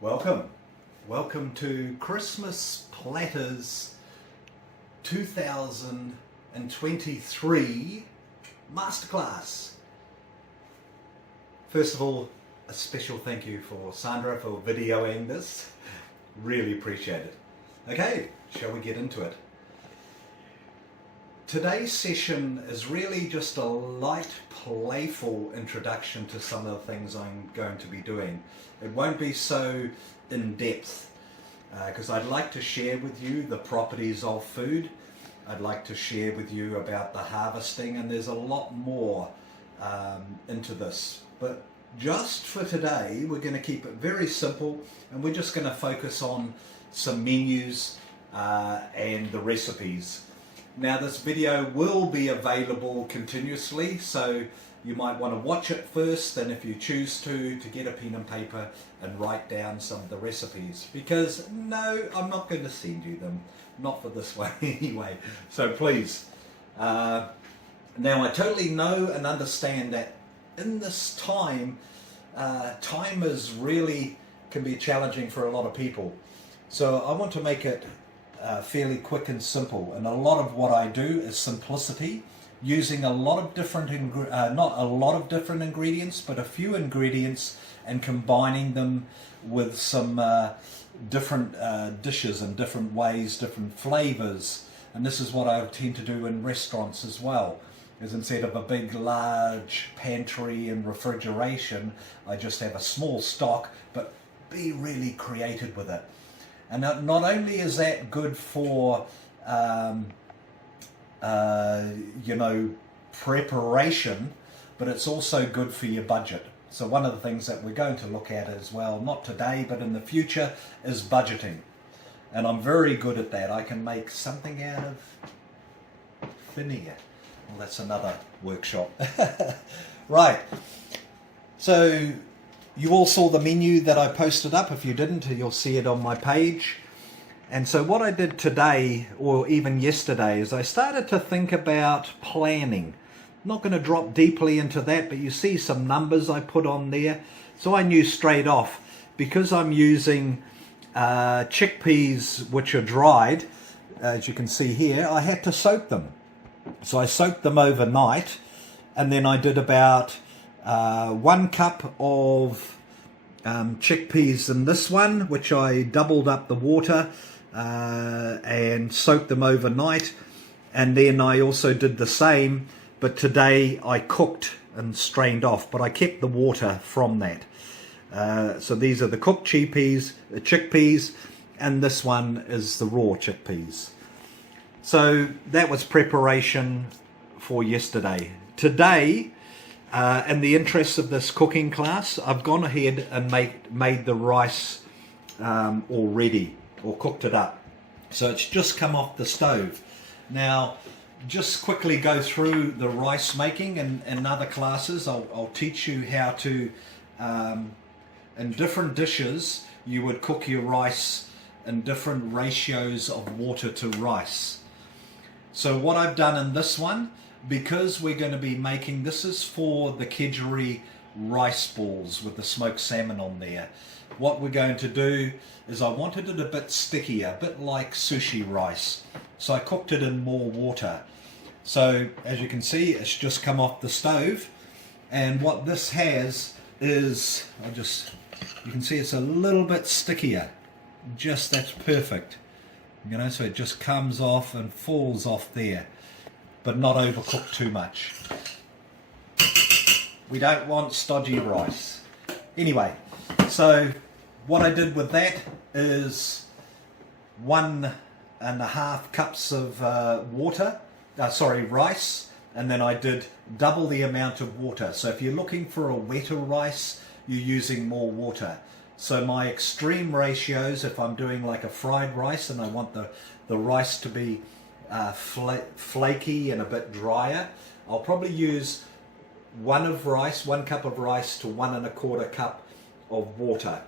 Welcome to Christmas Platters 2023 Masterclass. First of all, a special thank you for Sandra for videoing this. Really appreciate it. Okay, shall we get into it? Today's session is really just a light, playful introduction to some of the things I'm going to be doing. It won't be so in-depth because I'd like to share with you the properties of food. I'd like to share with you about the harvesting, and there's a lot more into this. But just for today, we're going to keep it very simple, and we're just going to focus on some menus and the recipes. Now this video will be available continuously, so you might want to watch it first, and if you choose to get a pen and paper and write down some of the recipes, because no, I'm not going to send you them, not for this one anyway, so please. Now I totally know and understand that in this time, time is really can be challenging for a lot of people, so I want to make it fairly quick and simple, and a lot of what I do is simplicity, using a lot of different not a lot of different ingredients, but a few ingredients, and combining them with some different dishes in different ways, different flavors. And this is what I tend to do in restaurants as well, is instead of a big large pantry and refrigeration, I just have a small stock, but be really creative with it. And not only is that good for preparation, but it's also good for your budget. So one of the things that we're going to look at as well, not today but in the future, is budgeting. And I'm very good at that. I can make something out of thin air. Well, that's another workshop. Right, so you all saw the menu that I posted up. If you didn't, you'll see it on my page. And so what I did today, or even yesterday, is I started to think about planning. I'm not going to drop deeply into that, but you see some numbers I put on there. So I knew straight off, because I'm using chickpeas which are dried, as you can see here, I had to soak them. So I soaked them overnight, and then I did about 1 cup of chickpeas in this one, which I doubled up the water and soaked them overnight, and then I also did the same, but today I cooked and strained off, but I kept the water from that. So these are the cooked chickpeas, and this one is the raw chickpeas. So that was preparation for yesterday. Today, in the interest of this cooking class, I've gone ahead and made the rice already, or cooked it up. So it's just come off the stove. Now, just quickly go through the rice making, and in other classes I'll teach you how to, in different dishes, you would cook your rice in different ratios of water to rice. So what I've done in this one, because we're going to be making, this is for the kedgeree rice balls with the smoked salmon on there. What we're going to do is I wanted it a bit stickier, a bit like sushi rice. So I cooked it in more water. So as you can see, it's just come off the stove. And what this has is, you can see it's a little bit stickier. Just, that's perfect. You know, so it just comes off and falls off there, but not overcooked too much. We don't want stodgy rice. Anyway, so what I did with that is 1.5 cups of rice, and then I did double the amount of water. So if you're looking for a wetter rice, you're using more water. So my extreme ratios, if I'm doing like a fried rice and I want the rice to be flaky and a bit drier, I'll probably use 1 cup of rice to 1.25 cup of water.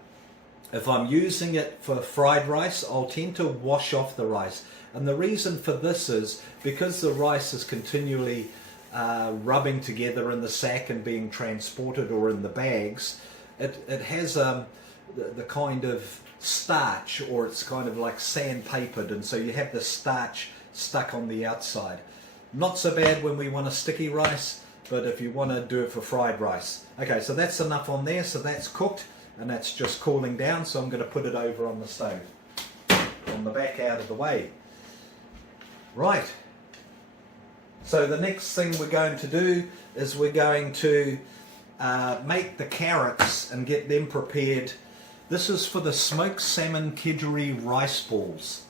If I'm using it for fried rice, I'll tend to wash off the rice. And the reason for this is because the rice is continually rubbing together in the sack and being transported or in the bags, it has the kind of starch, or it's kind of like sandpapered, and so you have the starch stuck on the outside. Not so bad when we want a sticky rice, but if you want to do it for fried rice. Okay, so that's enough on there, so that's cooked and that's just cooling down, so I'm going to put it over on the stove. On the back, out of the way. Right, so the next thing we're going to do is we're going to make the carrots and get them prepared. This is for the smoked salmon kedgeree rice balls.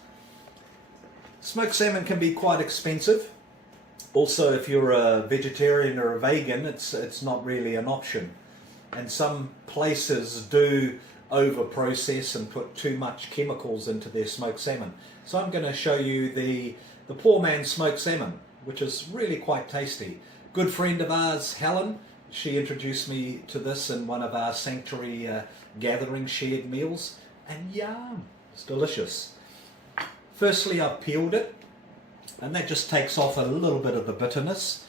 Smoked salmon can be quite expensive. Also, if you're a vegetarian or a vegan, it's not really an option. And some places do over process and put too much chemicals into their smoked salmon. So I'm going to show you the poor man's smoked salmon, which is really quite tasty. Good friend of ours, Helen, she introduced me to this in one of our sanctuary gathering shared meals, and yum, it's delicious. Firstly, I've peeled it, and that just takes off a little bit of the bitterness.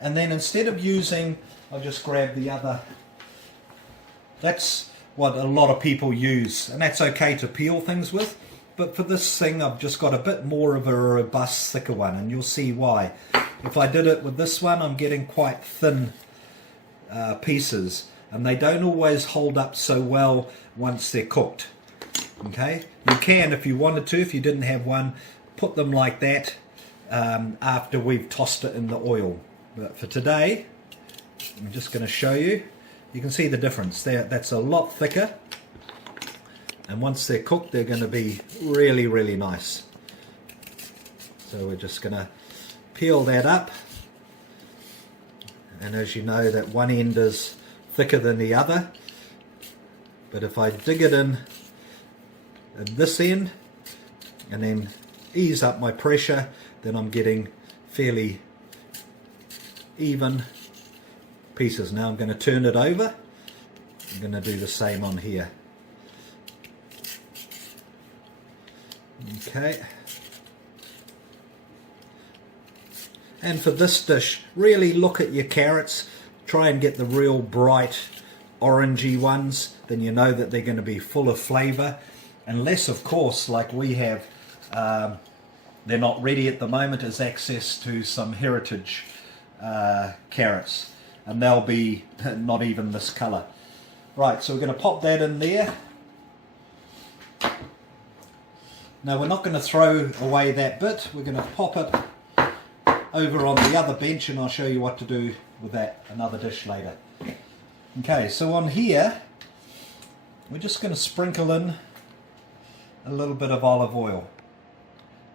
And then instead of using, I'll just grab the other. That's what a lot of people use, and that's okay to peel things with. But for this thing, I've just got a bit more of a robust, thicker one, and you'll see why. If I did it with this one, I'm getting quite thin pieces, and they don't always hold up so well once they're cooked. Okay, you can, if you wanted to, if you didn't have one, put them like that after we've tossed it in the oil. But for today, I'm just going to show you. You can see the difference there. That's a lot thicker, and once they're cooked, they're going to be really, really nice. So we're just going to peel that up, and as you know, that one end is thicker than the other, but if I dig it in at this end and then ease up my pressure, then I'm getting fairly even pieces. Now I'm going to turn it over. I'm going to do the same on here. Okay. And for this dish, really look at your carrots. Try and get the real bright orangey ones, then you know that they're going to be full of flavour. Unless, of course, like we have, they're not ready at the moment, is access to some heritage carrots, and they'll be not even this colour. Right, so we're going to pop that in there. Now we're not going to throw away that bit, we're going to pop it over on the other bench, and I'll show you what to do with that, another dish later. Okay, so on here, we're just going to sprinkle in a little bit of olive oil.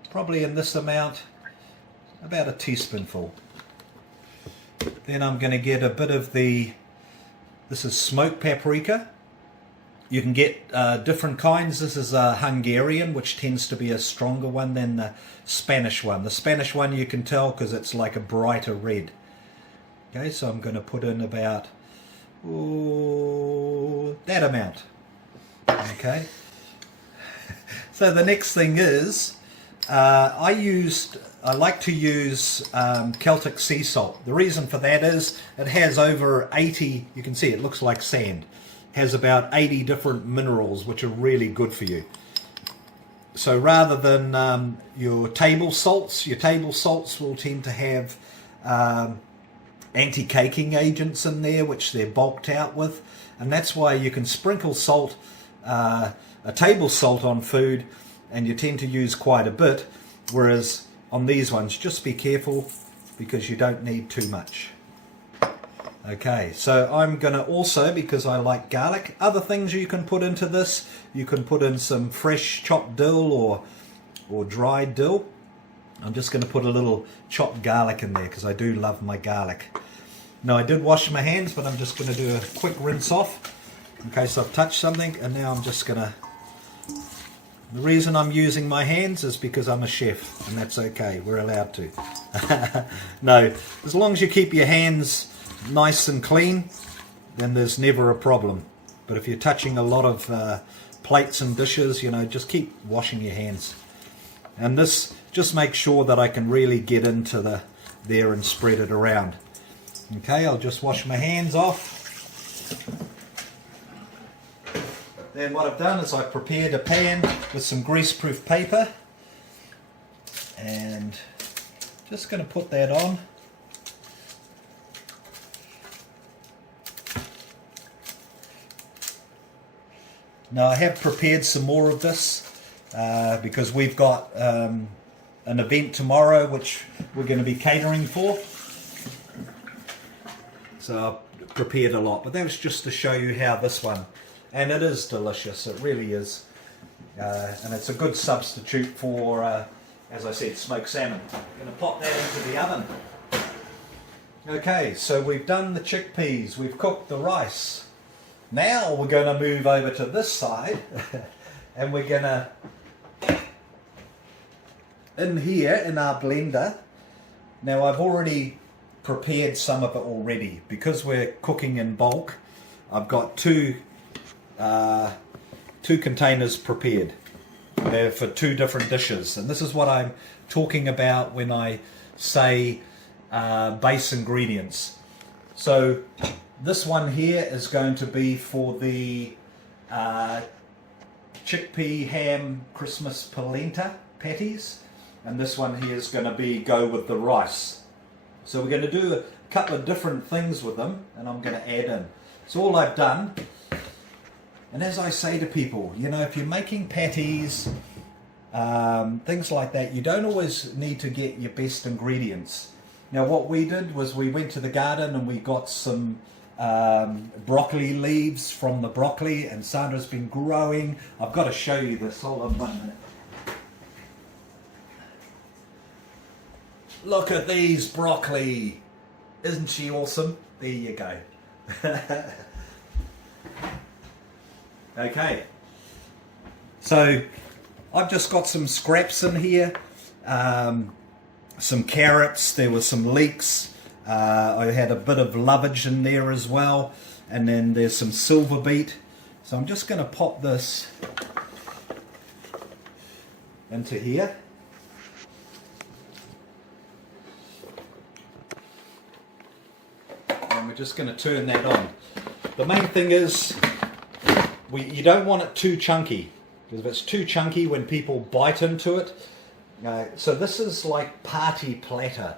Probably in this amount, about a teaspoonful. Then I'm going to get a bit of this is smoked paprika. You can get different kinds. This is a Hungarian, which tends to be a stronger one than the Spanish one. The Spanish one you can tell because it's like a brighter red. Okay, so I'm going to put in about that amount. Okay. So the next thing is, I like to use Celtic sea salt. The reason for that is it has over 80, you can see it looks like sand, has about 80 different minerals which are really good for you. So rather than your table salts will tend to have anti-caking agents in there which they're bulked out with, and that's why you can sprinkle salt, a table salt on food, and you tend to use quite a bit, whereas on these ones just be careful because you don't need too much. Okay, so I'm going to also, because I like garlic, other things you can put into this, you can put in some fresh chopped dill or dried dill. I'm just going to put a little chopped garlic in there because I do love my garlic. Now I did wash my hands, but I'm just going to do a quick rinse off in case I've touched something, and now I'm just going to... The reason I'm using my hands is because I'm a chef, and that's okay, we're allowed to. No, as long as you keep your hands nice and clean, then there's never a problem. But if you're touching a lot of plates and dishes, you know, just keep washing your hands. And this just makes sure that I can really get into there and spread it around. Okay, I'll just wash my hands off. Then what I've done is I've prepared a pan with some greaseproof paper, and just going to put that on. Now I have prepared some more of this because we've got an event tomorrow which we're going to be catering for. So I've prepared a lot, but that was just to show you how this one, and it is delicious, it really is. And it's a good substitute for, as I said, smoked salmon. I'm going to pop that into the oven. Okay, so we've done the chickpeas, we've cooked the rice. Now we're going to move over to this side and we're going to, in here in our blender, now I've already prepared some of it already. Because we're cooking in bulk, I've got two containers prepared. They're for two different dishes, and this is what I'm talking about when I say base ingredients. So this one here is going to be for the chickpea ham Christmas polenta patties, and this one here is going to go with the rice. So we're going to do a couple of different things with them, and I'm going to add in. So all I've done, and as I say to people, you know, if you're making patties, things like that, you don't always need to get your best ingredients. Now what we did was we went to the garden and we got some broccoli leaves from the broccoli, and Sandra's been growing. I've got to show you this. Hold on 1 minute. Look at these broccoli. Isn't she awesome? There you go. Okay. So I've just got some scraps in here. Some carrots. There were some leeks. I had a bit of lovage in there as well, and then there's some silver beet. So I'm just going to pop this into here. And we're just going to turn that on. The main thing is you don't want it too chunky, because if it's too chunky, when people bite into it, so this is like party platter.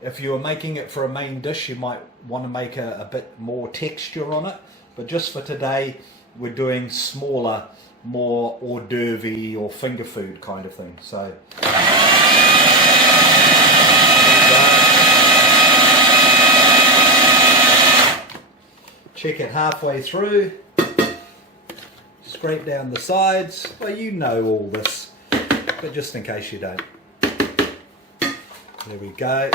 If you were making it for a main dish, you might want to make a bit more texture on it. But just for today, we're doing smaller, more hors d'oeuvre or finger food kind of thing. So check it halfway through. Scrape down the sides. Well, you know all this, but just in case you don't. There we go.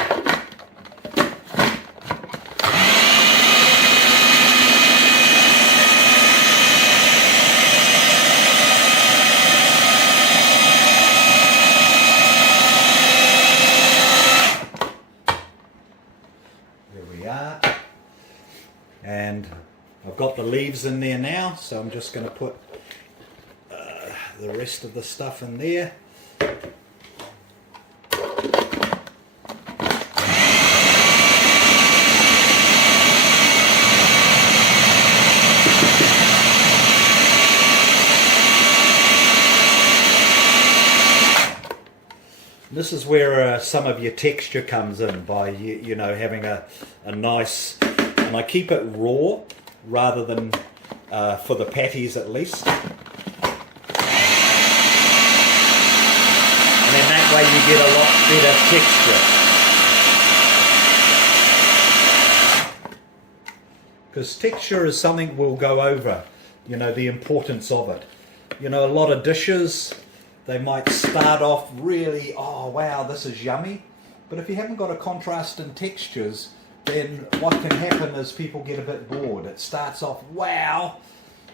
There we are. And I've got the leaves in there now, so I'm just going to put the rest of the stuff in there. This is where some of your texture comes in by you know, having a nice, and I keep it raw rather than for the patties at least. And then that way you get a lot better texture. Because texture is something we'll go over, you know, the importance of it. You know, a lot of dishes, they might start off really, oh wow, this is yummy. But if you haven't got a contrast in textures, then what can happen is people get a bit bored. It starts off, wow.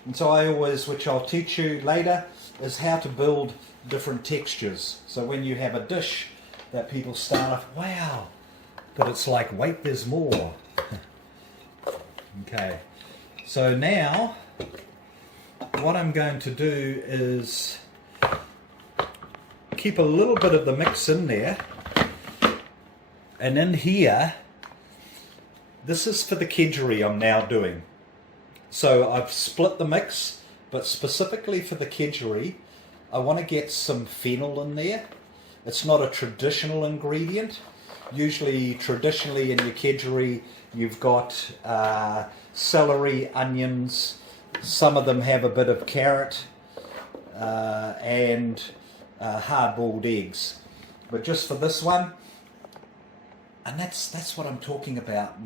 And so I always, which I'll teach you later, is how to build different textures. So when you have a dish that people start off, wow, but it's like, wait, there's more. Okay, so now what I'm going to do is keep a little bit of the mix in there, and in here, this is for the kedgeree I'm now doing. So I've split the mix but specifically for the kedgeree, I want to get some fennel in there. It's not a traditional ingredient. Usually, traditionally in your kedgeree, you've got celery, onions, some of them have a bit of carrot, and hard-boiled eggs. But just for this one, and that's what I'm talking about,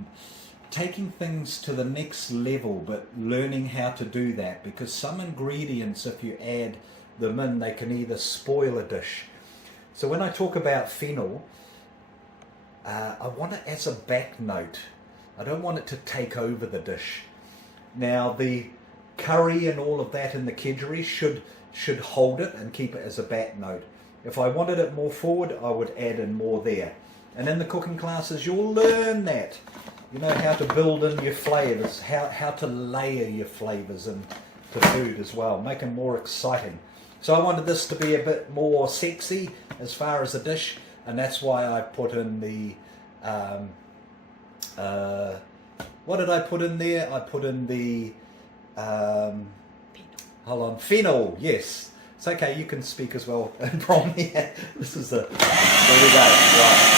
taking things to the next level, but learning how to do that, because some ingredients, if you add them in, they can either spoil a dish. So when I talk about fennel, I want it as a back note. I don't want it to take over the dish. Now the curry and all of that in the kedgeree should hold it and keep it as a back note. If I wanted it more forward, I would add in more there. And in the cooking classes, you'll learn that. You know how to build in your flavours, how to layer your flavours into food as well, make them more exciting. So I wanted this to be a bit more sexy as far as a dish, and that's why I put in the, what did I put in there? I put in the, fennel, yes. It's okay, you can speak as well from here. This is the, there we go, right.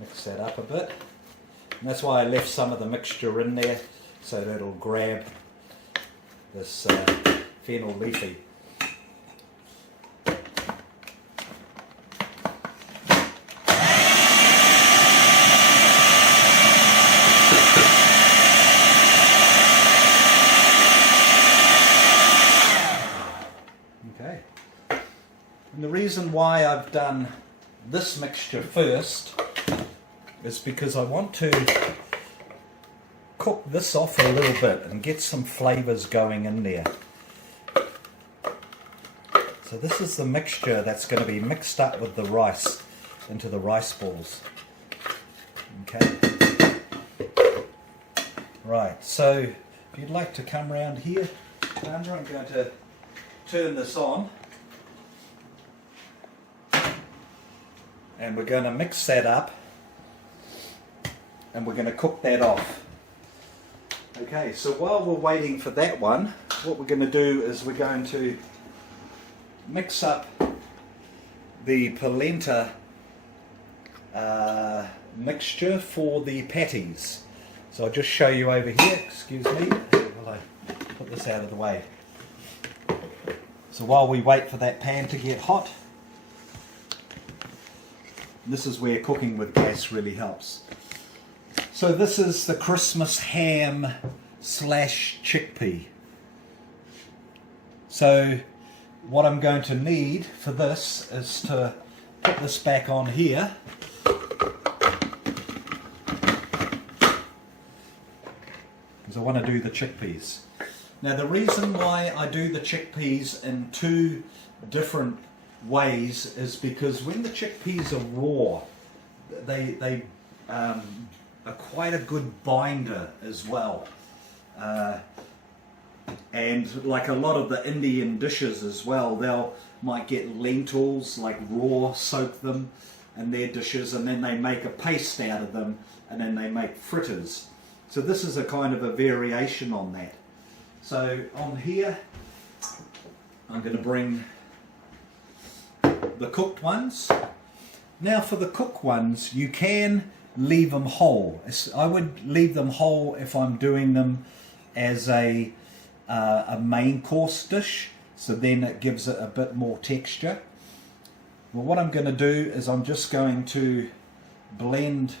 Mix that up a bit. And that's why I left some of the mixture in there, so that it'll grab this fennel leafy. Okay. And the reason why I've done this mixture first is because I want to cook this off a little bit and get some flavours going in there. So this is the mixture that's going to be mixed up with the rice into the rice balls. Okay. Right, so if you'd like to come round here, Sandra, I'm going to turn this on. And we're going to mix that up. And we're going to cook that off. Okay, so while we're waiting for that one, what we're going to do is we're going to mix up the polenta mixture for the patties. So I'll just show you over here, excuse me, while I put this out of the way. So while we wait for that pan to get hot, this is where cooking with gas really helps. So this is the Christmas ham / chickpea. So what I'm going to need for this is to put this back on here. Because I want to do the chickpeas. Now the reason why I do the chickpeas in two different ways is because when the chickpeas are raw, they are quite a good binder as well, and like a lot of the Indian dishes as well, they'll might get lentils like raw, soak them in their dishes, and then they make a paste out of them, and then they make fritters. So this is a kind of a variation on that. So on here I'm going to bring the cooked ones. Now for the cooked ones, you can leave them whole. I would leave them whole if I'm doing them as a main course dish, so then it gives it a bit more texture. Well, what I'm going to do is I'm just going to blend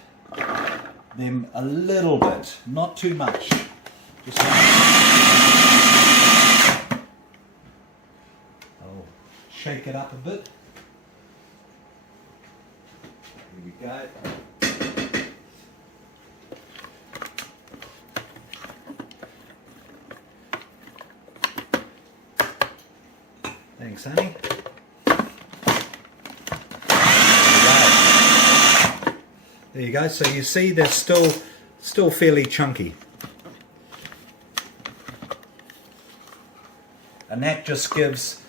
them a little bit, not too much. Just I'll shake it up a bit. Here we go. Thanks, honey. There you go. So you see they're still fairly chunky. And that just gives,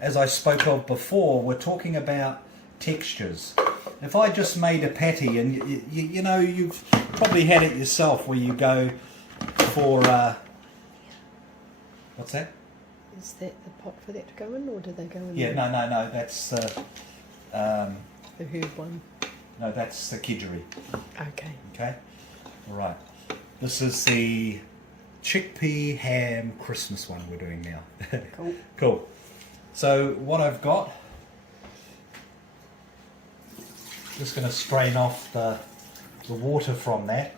as I spoke of before, we're talking about textures. if I just made a patty, and you know, you've probably had it yourself where you go for, what's that? Is that the pot for that to go in, or do they go in? Yeah, no, that's the herb one. no, that's the kidgeri. Okay. Okay, all right. This is the chickpea ham Christmas one we're doing now. Cool. Cool. So what I've got, just going to strain off the water from that.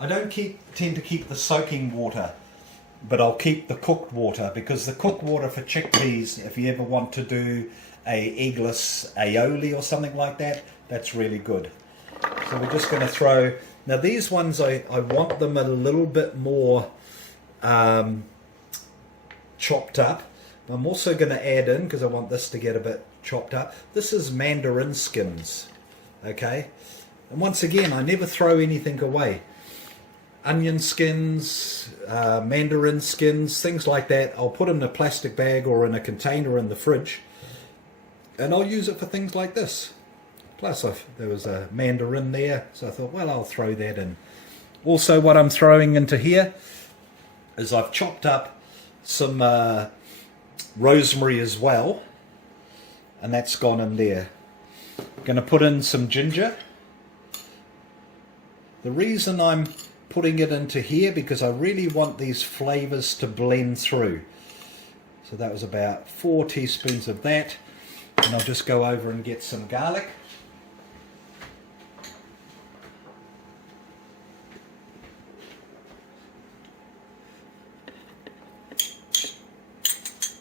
I don't tend to keep the soaking water, but I'll keep the cooked water, because the cooked water for chickpeas, if you ever want to do a eggless aioli or something like that, that's really good. So we're just going to throw, now these ones I want them a little bit more chopped up. I'm also going to add in, because I want this to get a bit chopped up, this is mandarin skins, okay? And once again, I never throw anything away. Onion skins, mandarin skins, things like that, I'll put in a plastic bag or in a container in the fridge, and I'll use it for things like this. Plus there was a mandarin there, so I thought, well, I'll throw that in. Also, what I'm throwing into here is I've chopped up some rosemary as well, and that's gone in there. I'm going to put in some ginger. The reason I'm putting it into here, because I really want these flavors to blend through. So that was about 4 teaspoons of that, and I'll just go over and get some garlic.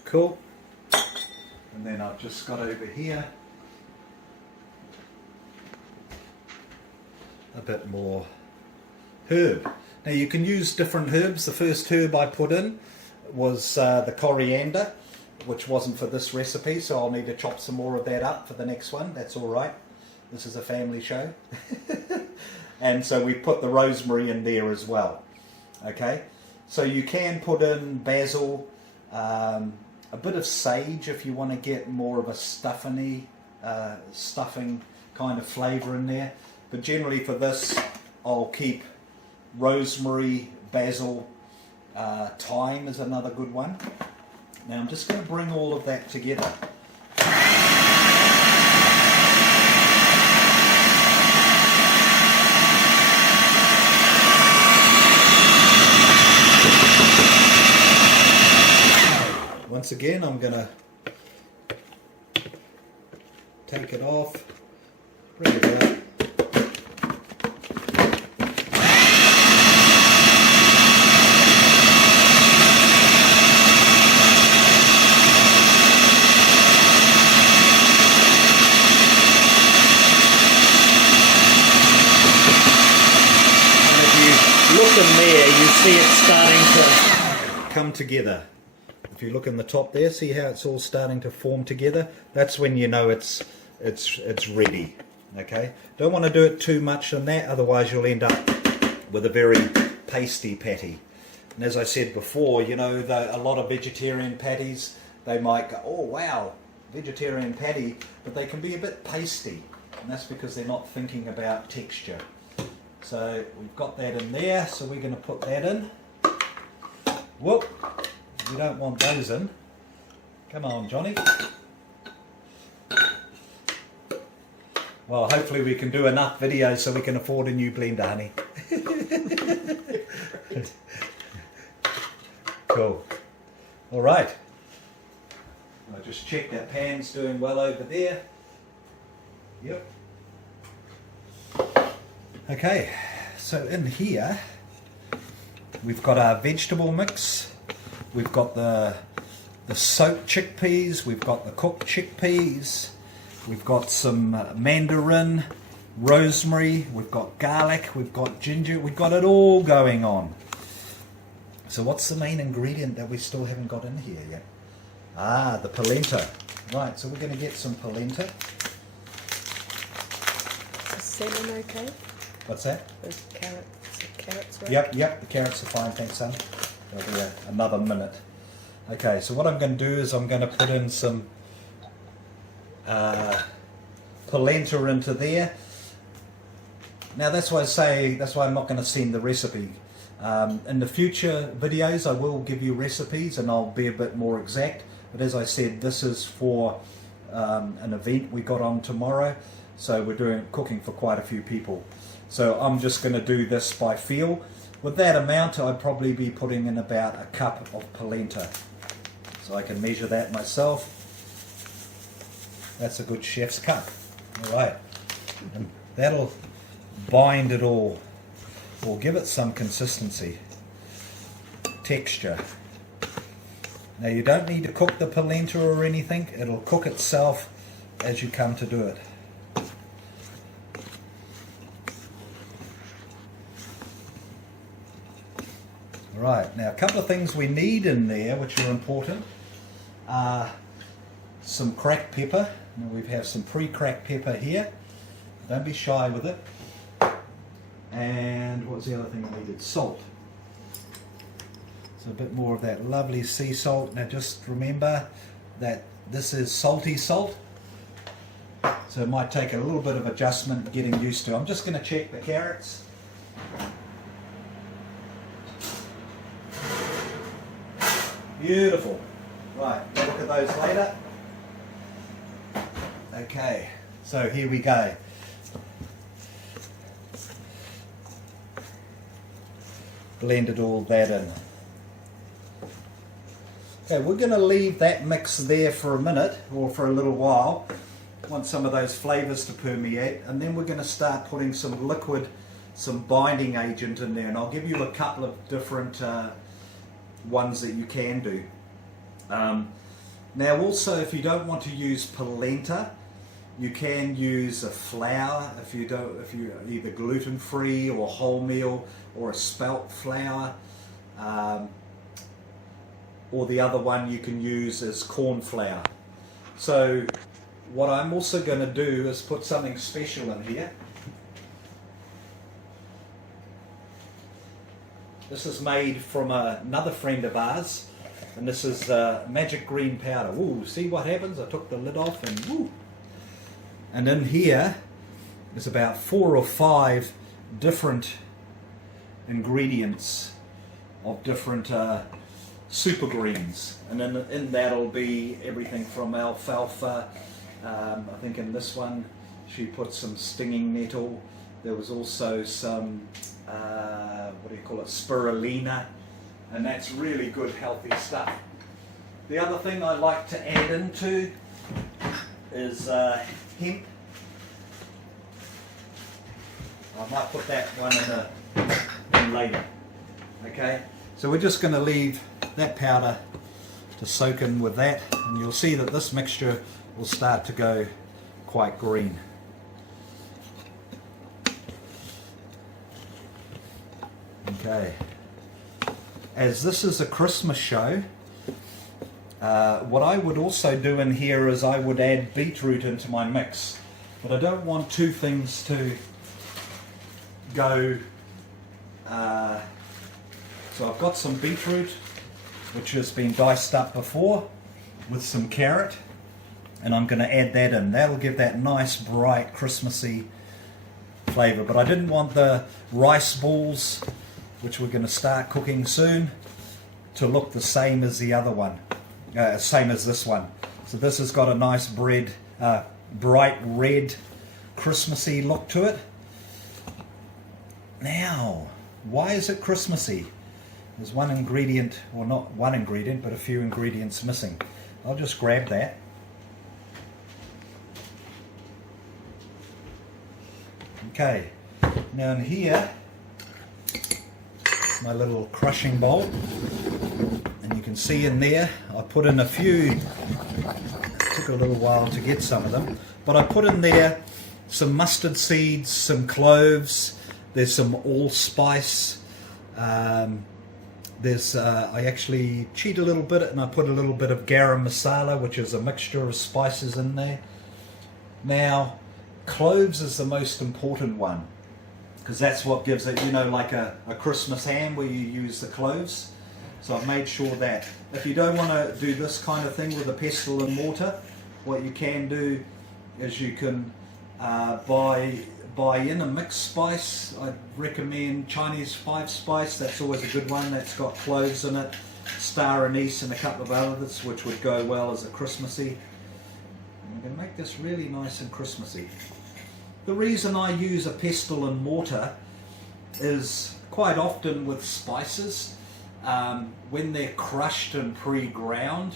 Cool. And then I've just got over here a bit more herb. Now you can use different herbs. The first herb I put in was the coriander, which wasn't for this recipe, so I'll need to chop some more of that up for the next one. That's all right. This is a family show. And so we put the rosemary in there as well. Okay, so you can put in basil, a bit of sage if you want to get more of a stuffing kind of flavour in there. But generally for this, I'll keep rosemary, basil, thyme is another good one. Now I'm just going to bring all of that together. Once again, I'm going to take it off, bring it out. Look in there, you see it starting to come together. If you look in the top there, see how it's all starting to form together? That's when you know it's ready. Okay? Don't want to do it too much on that, otherwise you'll end up with a very pasty patty. And as I said before, you know, a lot of vegetarian patties, they might go, oh wow, vegetarian patty, but they can be a bit pasty. And that's because they're not thinking about texture. So we've got that in there, so we're going to put that in. Whoop! We don't want those in. Come on, Johnny. Well, hopefully we can do enough videos so we can afford a new blender, honey. Cool. All right. I'll just check that pan's doing well over there. Yep. Okay, so in here we've got our vegetable mix, we've got the soaked chickpeas, we've got the cooked chickpeas, we've got some mandarin, rosemary, we've got garlic, we've got ginger, we've got it all going on. So what's the main ingredient that we still haven't got in here yet? Ah, the polenta. Right, so we're going to get some polenta. Is salmon okay? What's that? Those carrots, right? Yep, the carrots are fine, thanks son. There'll be another minute. Okay, so what I'm going to do is I'm going to put in some polenta into there. Now that's why I'm not going to send the recipe. In the future videos I will give you recipes and I'll be a bit more exact, but as I said, this is for an event we got on tomorrow, so we're cooking for quite a few people. So I'm just going to do this by feel. With that amount I'd probably be putting in about a cup of polenta, so I can measure that myself. That's a good chef's cup. Alright, and that'll bind it all, or give it some consistency, texture. Now you don't need to cook the polenta or anything, it'll cook itself as you come to do it. Right, now a couple of things we need in there which are important are some cracked pepper. Now we have some pre-cracked pepper here, don't be shy with it. And what's the other thing I needed? Salt. So a bit more of that lovely sea salt. Now just remember that this is salty salt, so it might take a little bit of adjustment getting used to. I'm just going to check the carrots. Beautiful. Right, we'll look at those later. Okay, so here we go. Blended all that in. Okay, we're going to leave that mix there for a minute or for a little while. Want some of those flavours to permeate, and then we're going to start putting some liquid, some binding agent in there, and I'll give you a couple of different ones that you can do. Now also, if you don't want to use polenta, you can use a flour if you're either gluten-free or wholemeal or a spelt flour, or the other one you can use is corn flour. So what I'm also going to do is put something special in here. This is made from another friend of ours, and this is magic green powder. Ooh, see what happens? I took the lid off and woo! And in here is about 4 or 5 different ingredients of different super greens, and in that'll be everything from alfalfa. I think in this one she put some stinging nettle. There was also some what do you call it, spirulina, and that's really good healthy stuff. The other thing I like to add into is hemp. I might put that one in later. Okay, so we're just going to leave that powder to soak in with that, and you'll see that this mixture will start to go quite green. Okay, as this is a Christmas show, what I would also do in here is I would add beetroot into my mix, but I don't want two things to go. So I've got some beetroot which has been diced up before with some carrot, and I'm going to add that in. That'll give that nice bright Christmassy flavour, but I didn't want the rice balls, which we're going to start cooking soon, to look the same as the other one, same as this one. So this has got a nice bright red Christmassy look to it. Now, why is it Christmassy? There's one ingredient, or not one ingredient, but a few ingredients missing. I'll just grab that. Okay, now in here, my little crushing bowl, and you can see in there I put in a few. It took a little while to get some of them, but I put in there some mustard seeds, some cloves, there's some allspice, I actually cheat a little bit and I put a little bit of garam masala, which is a mixture of spices in there. Now cloves is the most important one, because that's what gives it, you know, like a Christmas ham where you use the cloves. So I've made sure that if you don't want to do this kind of thing with a pestle and mortar, what you can do is you can buy in a mixed spice. I'd recommend Chinese 5-spice. That's always a good one. That's got cloves in it, star anise, and a couple of others, which would go well as a Christmassy. I'm going to make this really nice and Christmassy. The reason I use a pestle and mortar is quite often with spices, when they're crushed and pre-ground,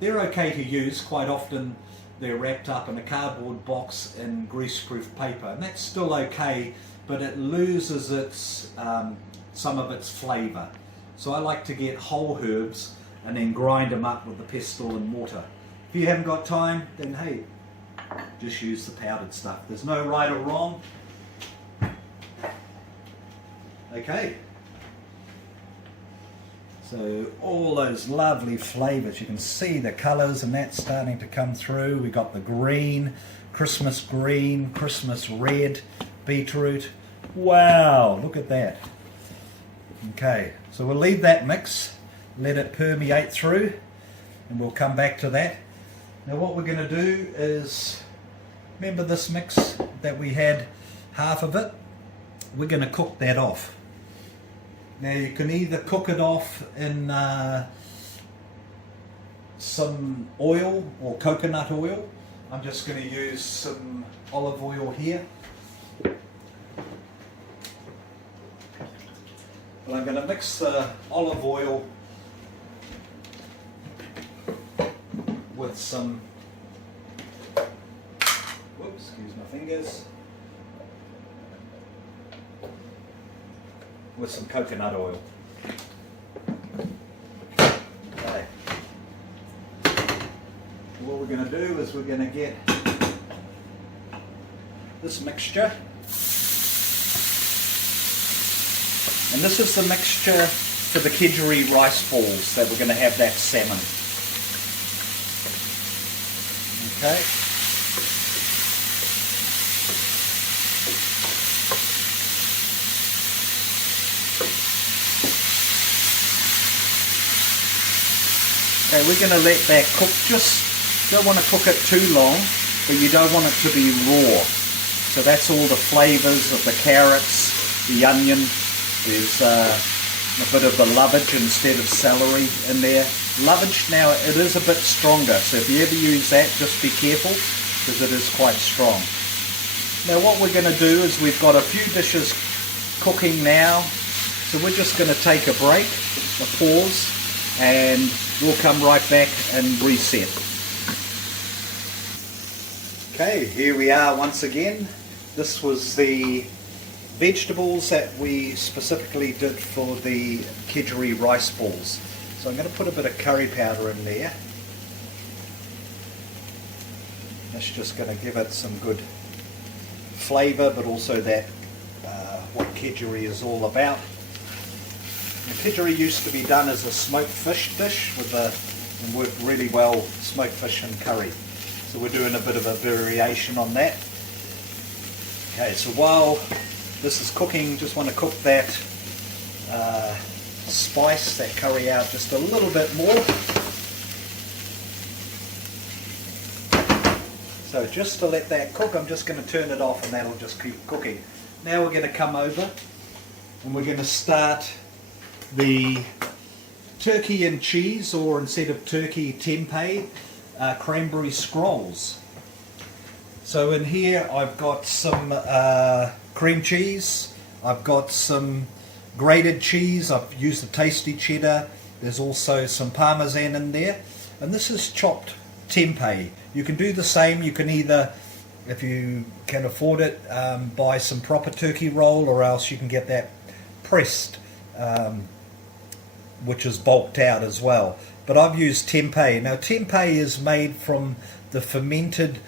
they're okay to use. Quite often they're wrapped up in a cardboard box in greaseproof paper, and that's still okay, but it loses its some of its flavour. So I like to get whole herbs and then grind them up with the pestle and mortar. If you haven't got time, then hey, just use the powdered stuff. There's no right or wrong. Okay. So all those lovely flavours, you can see the colours and that's starting to come through. We got the green, Christmas red, beetroot. Wow, look at that. Okay, so we'll leave that mix, let it permeate through, and we'll come back to that. Now what we're going to do is, remember this mix that we had, half of it? We're going to cook that off. Now you can either cook it off in some oil or coconut oil. I'm just going to use some olive oil here. But I'm going to mix the olive oil with some, whoops, excuse my fingers, with some coconut oil. Okay. What we're going to do is we're going to get this mixture, and this is the mixture for the kedgeree rice balls that we're going to have that salmon. Okay. Okay, we're going to let that cook. Just don't want to cook it too long, but you don't want it to be raw. So that's all the flavours of the carrots, the onion. There's a bit of the lovage instead of celery in there. Lovage now, it is a bit stronger, so if you ever use that, just be careful because it is quite strong. Now what we're going to do is we've got a few dishes cooking now, so we're just going to take a break, a pause, and we'll come right back and reset. Okay, here we are once again. This was the vegetables that we specifically did for the kedgeree rice balls. So I'm going to put a bit of curry powder in there. That's just going to give it some good flavour, but also that what kedgeree is all about. The kedgeree used to be done as a smoked fish dish and worked really well, smoked fish and curry. So we're doing a bit of a variation on that. Okay, so while this is cooking, just want to cook that spice, that curry out just a little bit more. So just to let that cook, I'm just going to turn it off and that'll just keep cooking. Now we're going to come over and we're going to start the turkey and cheese, or instead of turkey, tempeh, cranberry scrolls. So in here I've got some cream cheese, I've got some grated cheese, I've used the tasty cheddar, there's also some parmesan in there, and this is chopped tempeh. You can do the same. You can either, if you can afford it, buy some proper turkey roll, or else you can get that pressed, which is bulked out as well. But I've used tempeh. Now tempeh is made from the fermented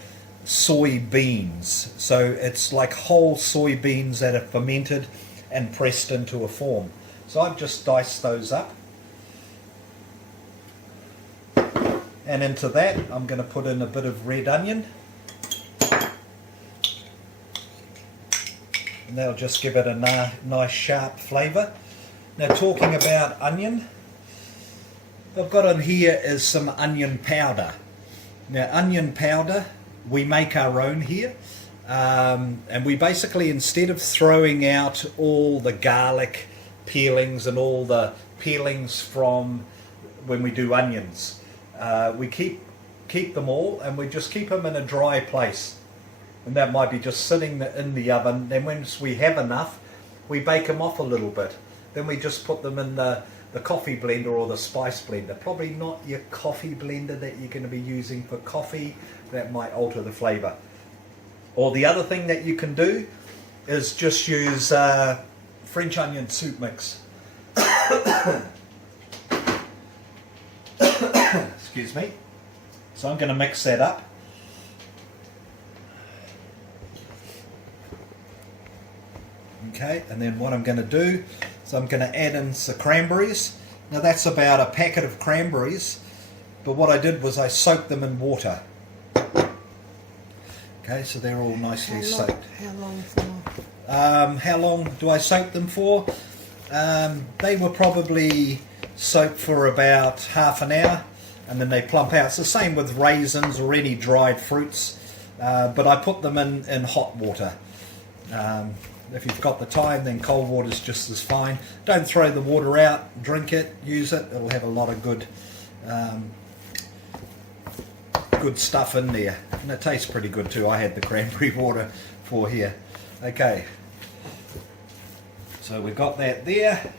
soybeans, so it's like whole soybeans that are fermented and pressed into a form. So I've just diced those up, and into that I'm going to put in a bit of red onion, and that'll just give it a nice sharp flavour. Now talking about onion, what I've got on here is some onion powder. Now onion powder we make our own here. And we basically, instead of throwing out all the garlic peelings and all the peelings from when we do onions, we keep them all, and we just keep them in a dry place. And that might be just sitting in the oven. Then once we have enough, we bake them off a little bit. Then we just put them in the coffee blender or the spice blender. Probably not your coffee blender that you're going to be using for coffee. That might alter the flavour. Or the other thing that you can do is just use French onion soup mix. Excuse me. So I'm going to mix that up. Okay, and then what I'm going to do is I'm going to add in some cranberries. Now that's about a packet of cranberries, but what I did was I soaked them in water. Okay, so they're all nicely soaked. How long for? How long do I soak them for? They were probably soaked for about half an hour, and then they plump out. It's the same with raisins or any dried fruits, but I put them in hot water. If you've got the time, then cold water is just as fine. Don't throw the water out, drink it, use it. It'll have a lot of good stuff in there, and it tastes pretty good too. I had the cranberry water for here. Okay, so we've got that there.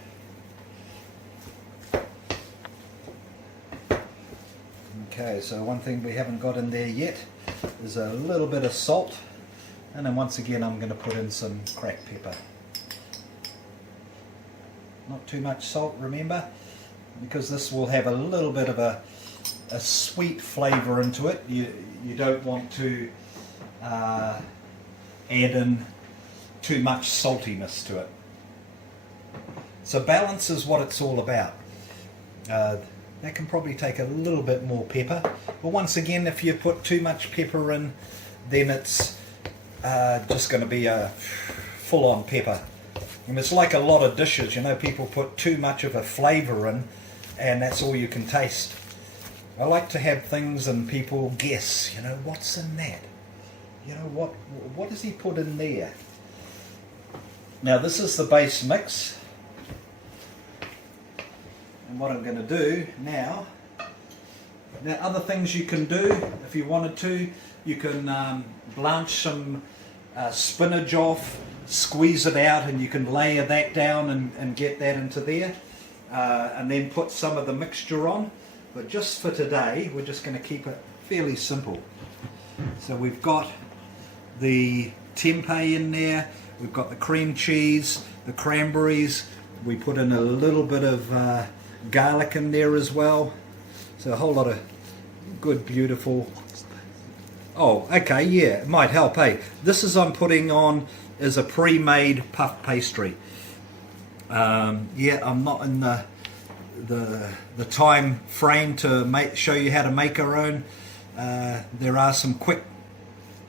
Okay, so one thing we haven't got in there yet is a little bit of salt, and then once again I'm going to put in some cracked pepper. Not too much salt, remember, because this will have a little bit of a sweet flavour into it. You don't want to add in too much saltiness to it. So balance is what it's all about. That can probably take a little bit more pepper, but once again, if you put too much pepper in, then it's just going to be a full-on pepper. And it's like a lot of dishes, you know, people put too much of a flavour in, and that's all you can taste. I like to have things and people guess, you know, what's in that? You know, what does he put in there? Now this is the base mix. And what I'm going to do now other things you can do if you wanted to, you can blanch some spinach off, squeeze it out, and you can layer that down and get that into there, and then put some of the mixture on. But just for today, we're just going to keep it fairly simple. So we've got the tempeh in there, we've got the cream cheese, the cranberries, we put in a little bit of garlic in there as well. So a whole lot of good, beautiful... Oh, okay, yeah, it might help, hey. This is I'm putting on is a pre-made puff pastry. Yeah, I'm not in the time frame to show you how to make our own. There are some quick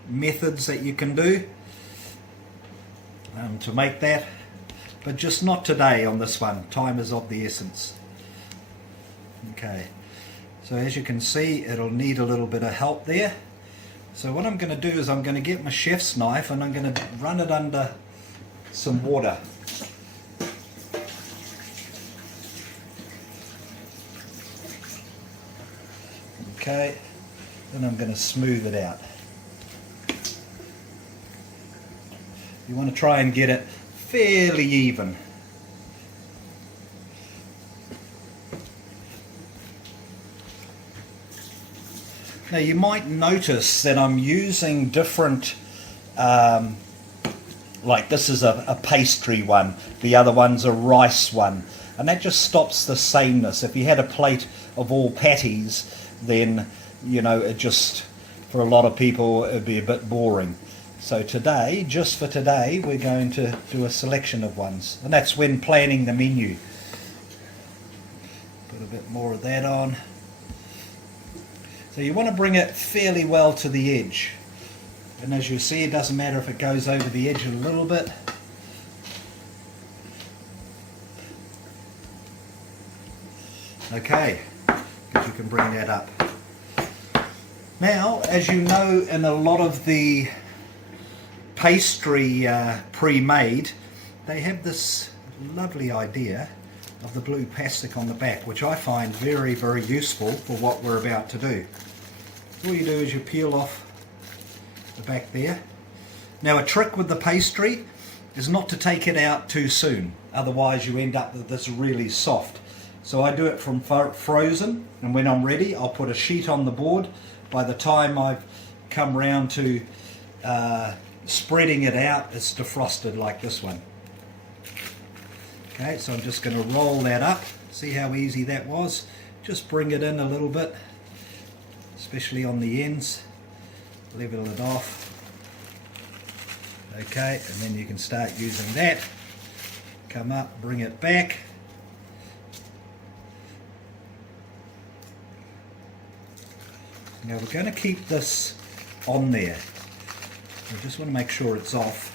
methods that you can do to make that, but just not today on this one. Time is of the essence. Okay, so as you can see, it'll need a little bit of help there. So what I'm going to do is I'm going to get my chef's knife and I'm going to run it under some water. Okay, then I'm going to smooth it out. You want to try and get it fairly even. Now you might notice that I'm using different, like this is a pastry one, the other one's a rice one, and that just stops the sameness. If you had a plate of all patties, then, you know, it just, for a lot of people, it'd be a bit boring. So today, just for today, we're going to do a selection of ones, and that's when planning the menu. Put a bit more of that on. So you want to bring it fairly well to the edge, and as you see, it doesn't matter if it goes over the edge a little bit. Okay, because you can bring that up. Now, as you know, in a lot of the pastry pre-made, they have this lovely idea of the blue plastic on the back, which I find very, very useful for what we're about to do. All you do is you peel off the back there. Now, a trick with the pastry is not to take it out too soon, otherwise you end up with this really soft. So I do it from frozen, and when I'm ready I'll put a sheet on the board. By the time I've come round to spreading it out, it's defrosted like this one. Okay, so I'm just going to roll that up. See how easy that was? Just bring it in a little bit, especially on the ends. Level it off. Okay, and then you can start using that. Come up, bring it back. Now we're going to keep this on there. I just want to make sure it's off.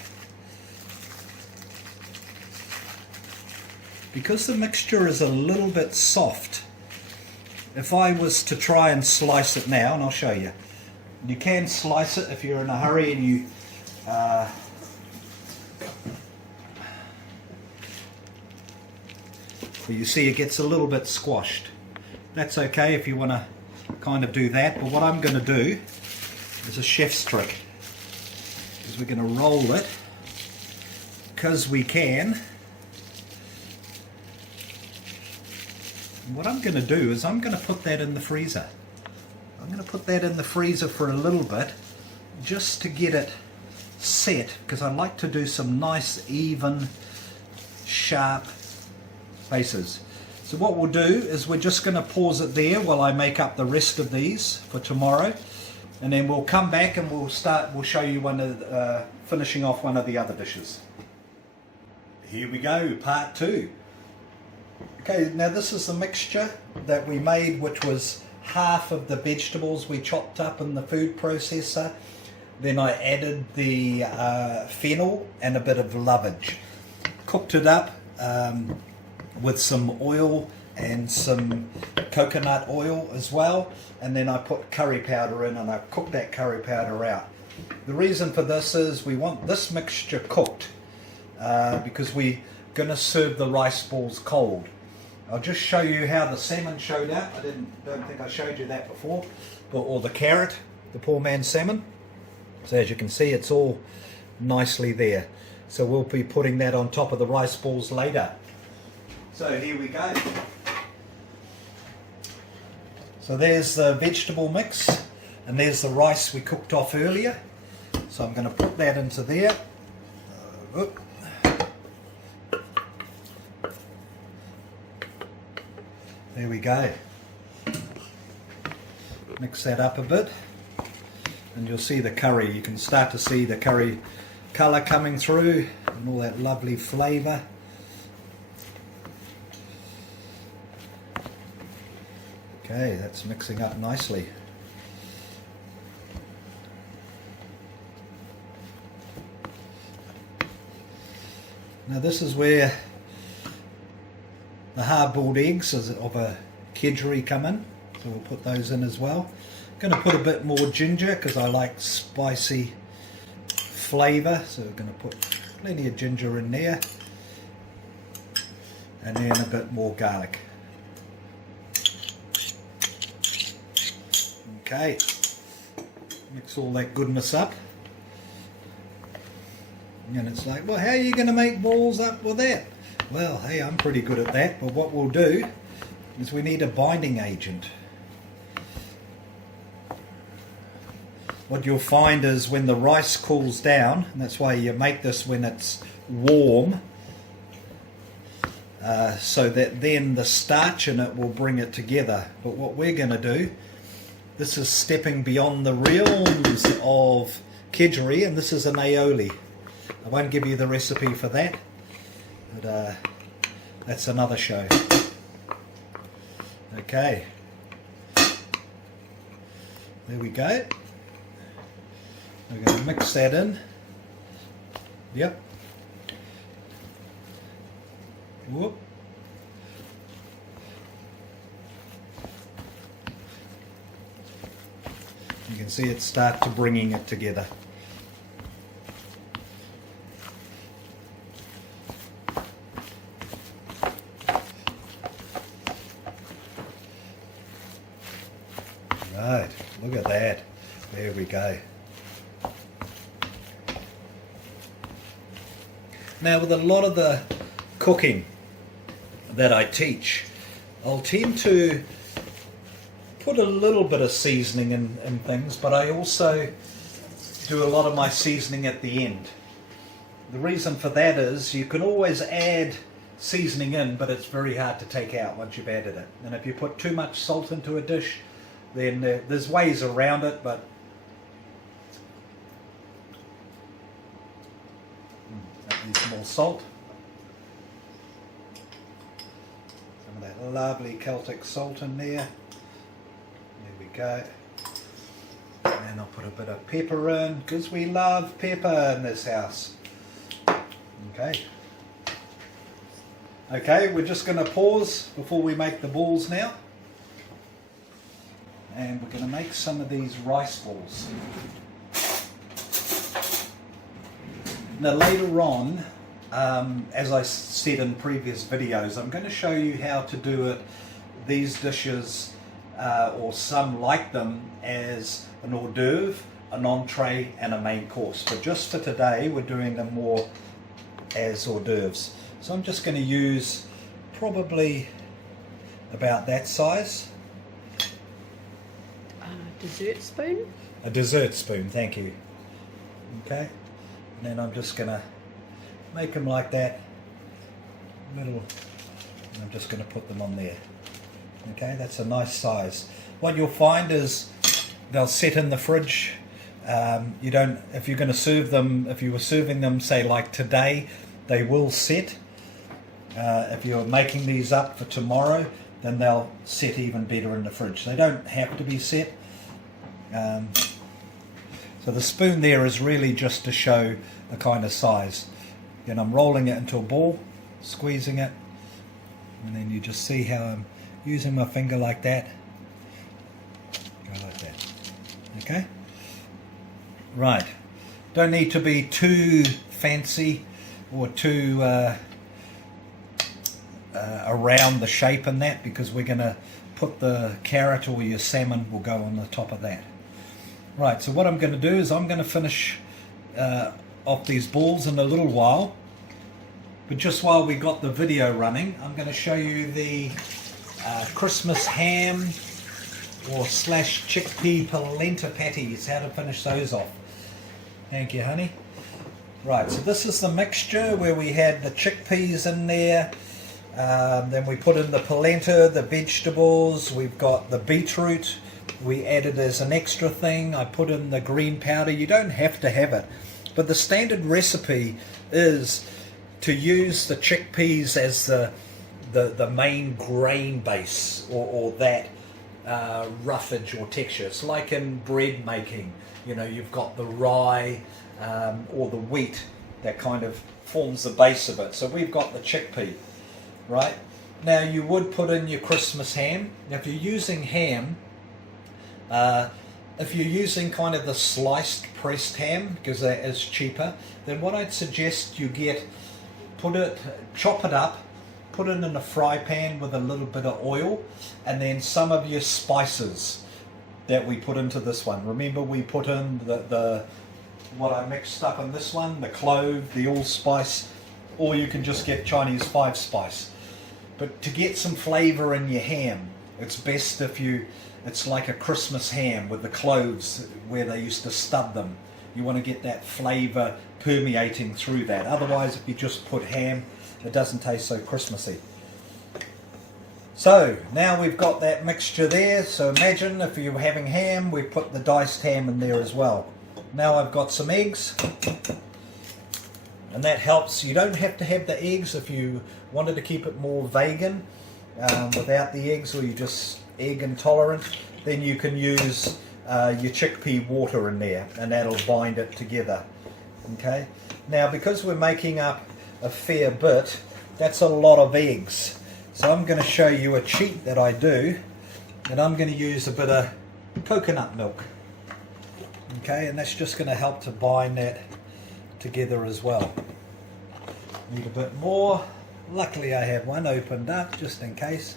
Because the mixture is a little bit soft, if I was to try and slice it now, and I'll show you, you can slice it if you're in a hurry and you well, you see it gets a little bit squashed. That's okay if you want to kind of do that, but what I'm going to do is a chef's trick, is we're going to roll it because we can. And what I'm going to do is I'm going to put that in the freezer. I'm going to put that in the freezer for a little bit just to get it set, because I like to do some nice even sharp faces. So what we'll do is we're just going to pause it there while I make up the rest of these for tomorrow, and then we'll come back and we'll show you finishing off one of the other dishes. Here we go, part 2. Okay, now this is the mixture that we made, which was half of the vegetables we chopped up in the food processor. Then I added the fennel and a bit of lovage. Cooked it up with some oil and some coconut oil as well, and then I put curry powder in and I cooked that curry powder out. The reason for this is we want this mixture cooked because we're going to serve the rice balls cold. I'll just show you how the salmon showed up. I don't think I showed you that before, or the carrot, the poor man's salmon. So as you can see, it's all nicely there. So we'll be putting that on top of the rice balls later. So here we go. So there's the vegetable mix, and there's the rice we cooked off earlier. So I'm going to put that into there. There we go. Mix that up a bit, and you'll see the curry. You can start to see the curry colour coming through and all that lovely flavour. Okay, that's mixing up nicely. Now this is where the hard-boiled eggs of a kedgeree come in, so we'll put those in as well. Going to put a bit more ginger because I like spicy flavour, so we're going to put plenty of ginger in there, and then a bit more garlic. Okay, mix all that goodness up. And it's like, well, how are you going to make balls up with that? Well, hey, I'm pretty good at that, but what we'll do is we need a binding agent. What you'll find is when the rice cools down, and that's why you make this when it's warm, so that then the starch in it will bring it together. But what we're going to do, this is stepping beyond the realms of kedgeree, and this is an aioli. I won't give you the recipe for that, but that's another show. Okay, there we go. We're going to mix that in. Yep. Whoop. You're can see it start to bringing it together. Right, look at that. There we go. Now with a lot of the cooking that I teach, I'll tend to put a little bit of seasoning in things, but I also do a lot of my seasoning at the end. The reason for that is you can always add seasoning in, but it's very hard to take out once you've added it. And if you put too much salt into a dish, then there's ways around it, but that needs more salt. Some of that lovely Celtic salt in there. There we go. And then I'll put a bit of pepper in, because we love pepper in this house. Okay. Okay, we're just going to pause before we make the balls now. And we're going to make some of these rice balls. Now later on, as I said in previous videos, I'm going to show you how to do it, these dishes, or some like them, as an hors d'oeuvre, an entree and a main course. But just for today, we're doing them more as hors d'oeuvres. So I'm just going to use probably about that size. Dessert spoon? A dessert spoon, thank you. Okay, and then I'm just going to make them like that, little, and I'm just going to put them on there. Okay, that's a nice size. What you'll find is they'll sit in the fridge. You don't, if you're going to serve them, if you were serving them, say like today, they will sit. If you're making these up for tomorrow, then they'll sit even better in the fridge. They don't have to be set. So the spoon there is really just to show the kind of size. And I'm rolling it into a ball, squeezing it, and then you just see how I'm using my finger like that. Go like that. Okay? Right. Don't need to be too fancy or too around the shape in that, because we're going to put the carrot, or your salmon will go on the top of that. Right, so what I'm going to do is I'm going to finish off these balls in a little while, but just while we got the video running, I'm going to show you the Christmas ham or slash chickpea polenta patties, how to finish those off. Thank you, honey. Right, so this is the mixture where we had the chickpeas in there, then we put in the polenta, the vegetables, we've got the beetroot, we added as an extra thing, I put in the green powder. You don't have to have it, but the standard recipe is to use the chickpeas as the main grain base, or that roughage or texture. It's like in bread making, you know, you've got the rye or the wheat that kind of forms the base of it. So we've got the chickpea, right? Now you would put in your Christmas ham. Now if you're using ham, if you're using kind of the sliced pressed ham, because that is cheaper, then what I'd suggest you get, chop it up, put it in a fry pan with a little bit of oil, and then some of your spices that we put into this one. Remember, we put in the what I mixed up in this one, the clove, the allspice, or you can just get Chinese 5 spice. But to get some flavour in your ham, it's best if it's like a Christmas ham with the cloves where they used to stub them. You want to get that flavour permeating through that. Otherwise, if you just put ham, it doesn't taste so Christmassy. So now we've got that mixture there. So imagine if you're having ham, we put the diced ham in there as well. Now I've got some eggs, and that helps. You don't have to have the eggs if you wanted to keep it more vegan without the eggs, or you just egg intolerant, then you can use your chickpea water in there, and that'll bind it together. Okay, now because we're making up a fair bit, that's a lot of eggs, so I'm going to show you a cheat that I do, and I'm going to use a bit of coconut milk. Okay, and that's just going to help to bind that together as well. Need a bit more. Luckily I have one opened up just in case.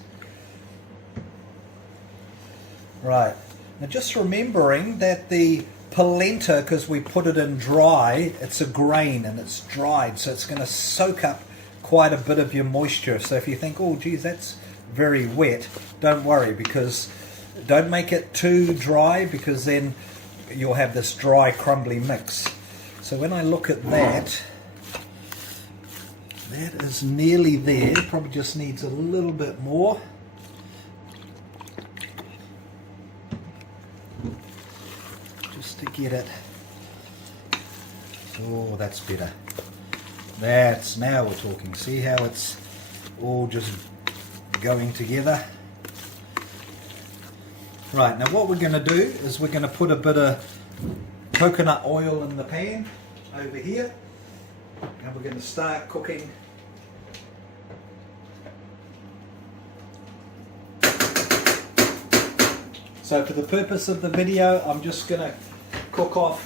Right, now just remembering that the polenta, because we put it in dry, it's a grain and it's dried, so it's going to soak up quite a bit of your moisture. So if you think, oh geez, that's very wet, don't worry, because don't make it too dry, because then you'll have this dry crumbly mix. So when I look at that, that is nearly there. Probably just needs a little bit more. Just to get it. Oh, that's better. That's, now we're talking. See how it's all just going together? Right, now what we're going to do is we're going to put a bit of coconut oil in the pan over here, and we're going to start cooking. So for the purpose of the video, I'm just going to cook off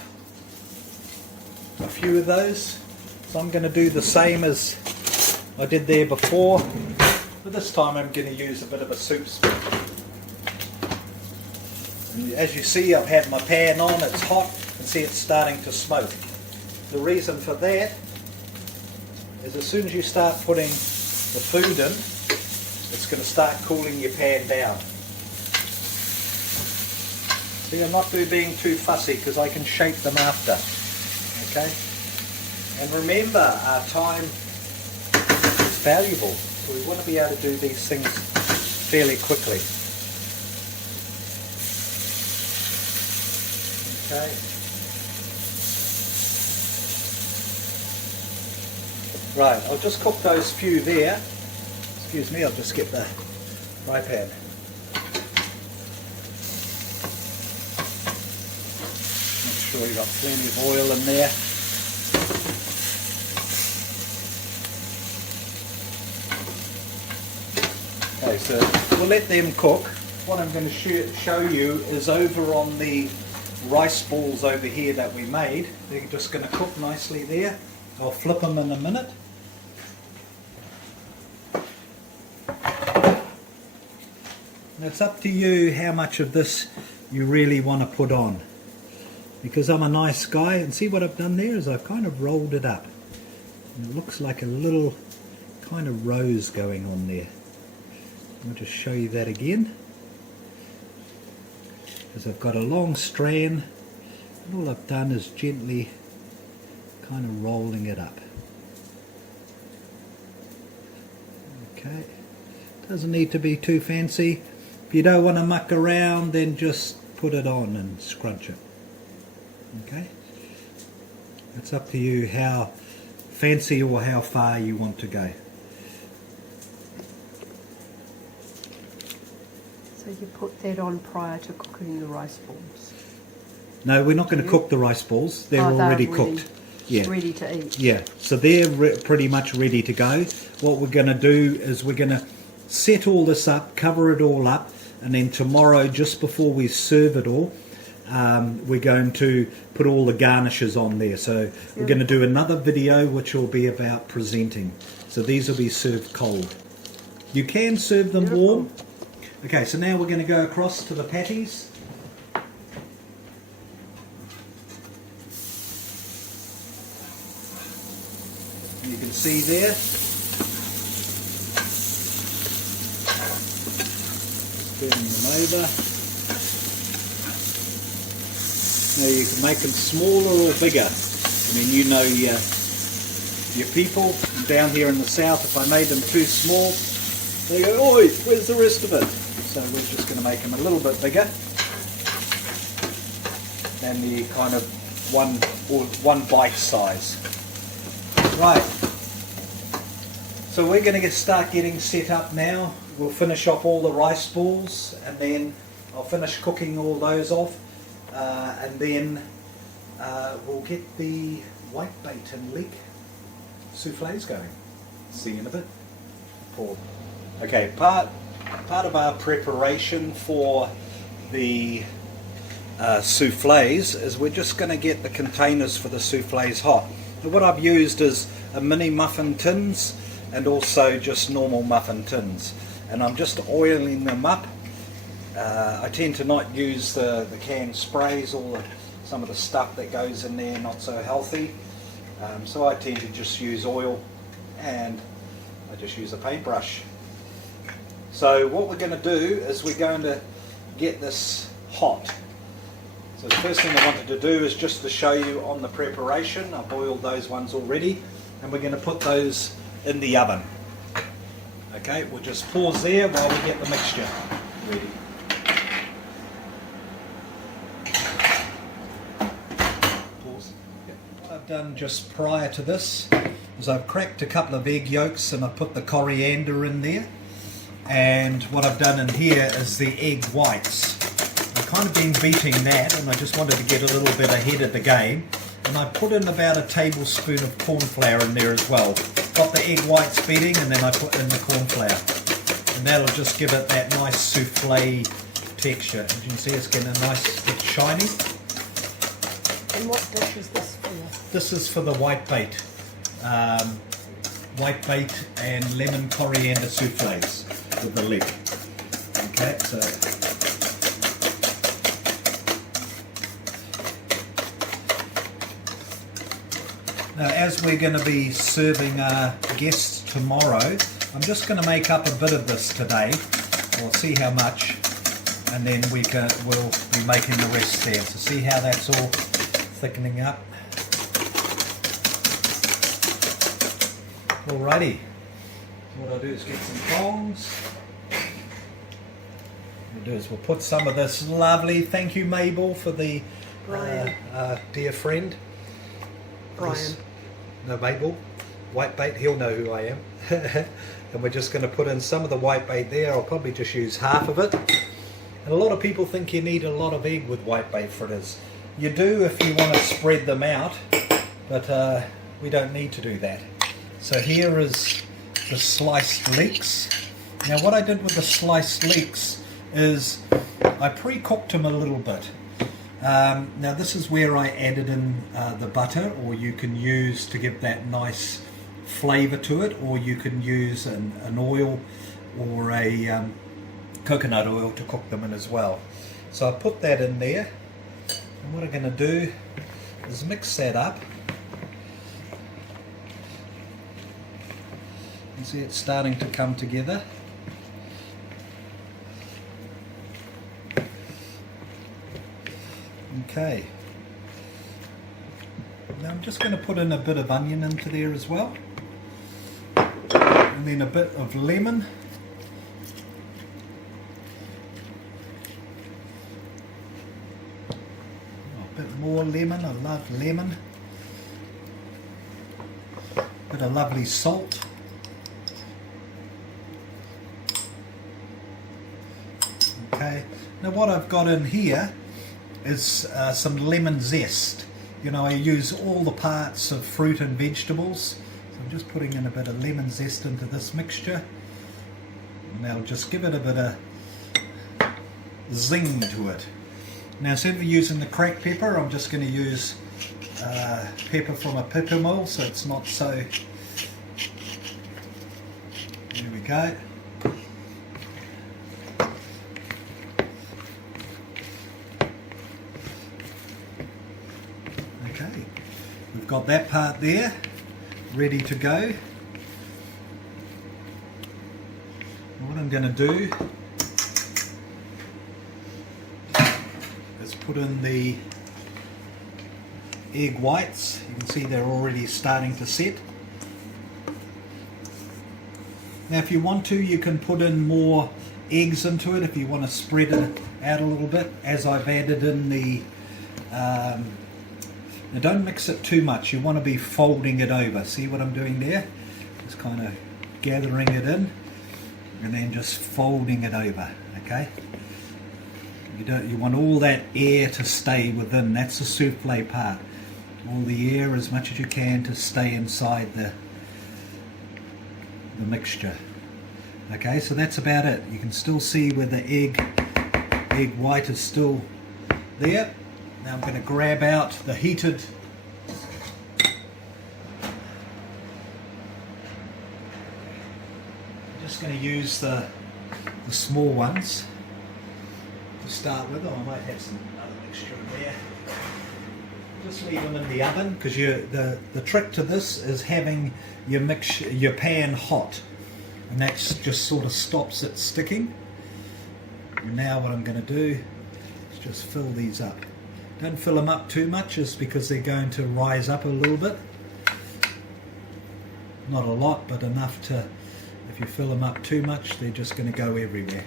a few of those. So I'm going to do the same as I did there before, but this time I'm going to use a bit of a soup spoon. And as you see, I've had my pan on, it's hot, and see it's starting to smoke. The reason for that is as soon as you start putting the food in, it's going to start cooling your pan down. See, I'm not being too fussy because I can shape them after. Okay? And remember, our time is valuable, so we want to be able to do these things fairly quickly. Okay. Right, I'll just cook those few there. Excuse me, I'll just get the fry pan. Make sure you've got plenty of oil in there. Okay, so we'll let them cook. What I'm going to show you is over on the rice balls over here that we made. They're just going to cook nicely there. I'll flip them in a minute. And it's up to you how much of this you really want to put on. Because I'm a nice guy, and see what I've done there is I've kind of rolled it up. And it looks like a little kind of rose going on there. I'll just show you that again. Because I've got a long strand, and all I've done is gently kind of rolling it up. Okay, doesn't need to be too fancy. If you don't want to muck around, then just put it on and scrunch it. Okay, it's up to you how fancy or how far you want to go. So you put that on prior to cooking the rice balls? No, we're not going to cook the rice balls. They're already cooked. Yeah. Ready to eat? Yeah, so they're pretty much ready to go. What we're going to do is we're going to set all this up, cover it all up, and then tomorrow, just before we serve it all, we're going to put all the garnishes on there. So we're going to do another video which will be about presenting. So these will be served cold. You can serve them warm. Okay, so now we're going to go across to the patties. You can see there. Turning them over. Now you can make them smaller or bigger. I mean, you know your people down here in the south, if I made them too small, they go, oi, where's the rest of it? So we're just going to make them a little bit bigger than the kind of one bite size. Right, so we're going to start getting set up now. We'll finish off all the rice balls, and then I'll finish cooking all those off, and then we'll get the whitebait and leek soufflés going. See you in a bit. Paul. Okay, part of our preparation for the souffles is we're just going to get the containers for the souffles hot. And what I've used is a mini muffin tins and also just normal muffin tins, and I'm just oiling them up. I tend to not use the canned sprays, some of the stuff that goes in there, not so healthy. So I tend to just use oil, and I just use a paintbrush. So what we're going to do is we're going to get this hot. So the first thing I wanted to do is just to show you on the preparation. I've boiled those ones already, and we're going to put those in the oven. Okay, we'll just pause there while we get the mixture ready. Pause. What I've done just prior to this is I've cracked a couple of egg yolks and I've put the coriander in there. And what I've done in here is the egg whites. I've kind of been beating that, and I just wanted to get a little bit ahead of the game. And I put in about a tablespoon of corn flour in there as well. Got the egg whites beating, and then I put in the corn flour. And that'll just give it that nice souffle texture. As you can see, it's getting a nice bit shiny. And what dish is this for? This is for the whitebait. Whitebait and lemon coriander souffles with the leg. Okay, so now as we're going to be serving our guests tomorrow, I'm just going to make up a bit of this today. We'll see how much, and then we'll be making the rest there. So see how that's all thickening up. Alrighty, what I'll do is get some tongs. What we'll do is we'll put some of this lovely, thank you Mabel for the dear friend. Brian. No, Mabel, whitebait, he'll know who I am. And we're just going to put in some of the whitebait there. I'll probably just use half of it. And a lot of people think you need a lot of egg with whitebait fritters. You do if you want to spread them out, but we don't need to do that. So here is the sliced leeks. Now what I did with the sliced leeks is I pre-cooked them a little bit. Now this is where I added in the butter, or you can use to give that nice flavour to it, or you can use an oil or a coconut oil to cook them in as well. So I put that in there, and what I'm going to do is mix that up. You see it's starting to come together. Okay. Now I'm just going to put in a bit of onion into there as well. And then a bit of lemon. A bit more lemon, I love lemon. Bit of lovely salt. Okay, now what I've got in here is some lemon zest. You know, I use all the parts of fruit and vegetables. So I'm just putting in a bit of lemon zest into this mixture. And that'll just give it a bit of zing to it. Now instead of using the cracked pepper, I'm just going to use pepper from a pepper mill, so it's not so... There we go. Okay, we've got that part there, ready to go. What I'm going to do is put in the egg whites. You can see they're already starting to set. Now if you want to, you can put in more eggs into it if you want to spread it out a little bit, as I've added in the now don't mix it too much, you want to be folding it over. See what I'm doing there? Just kind of gathering it in and then just folding it over, okay? You want all that air to stay within. That's the souffle part. All the air as much as you can to stay inside the mixture. Okay, so that's about it. You can still see where the egg white is still there. Now I'm going to grab out the heated just going to use the small ones to start with. Oh, I might have some other mixture in there. Just leave them in the oven, because the trick to this is having your pan hot, and that just sort of stops it sticking. And now what I'm going to do is just fill these up. Don't fill them up too much, just because they're going to rise up a little bit. Not a lot, but enough to, if you fill them up too much, they're just going to go everywhere.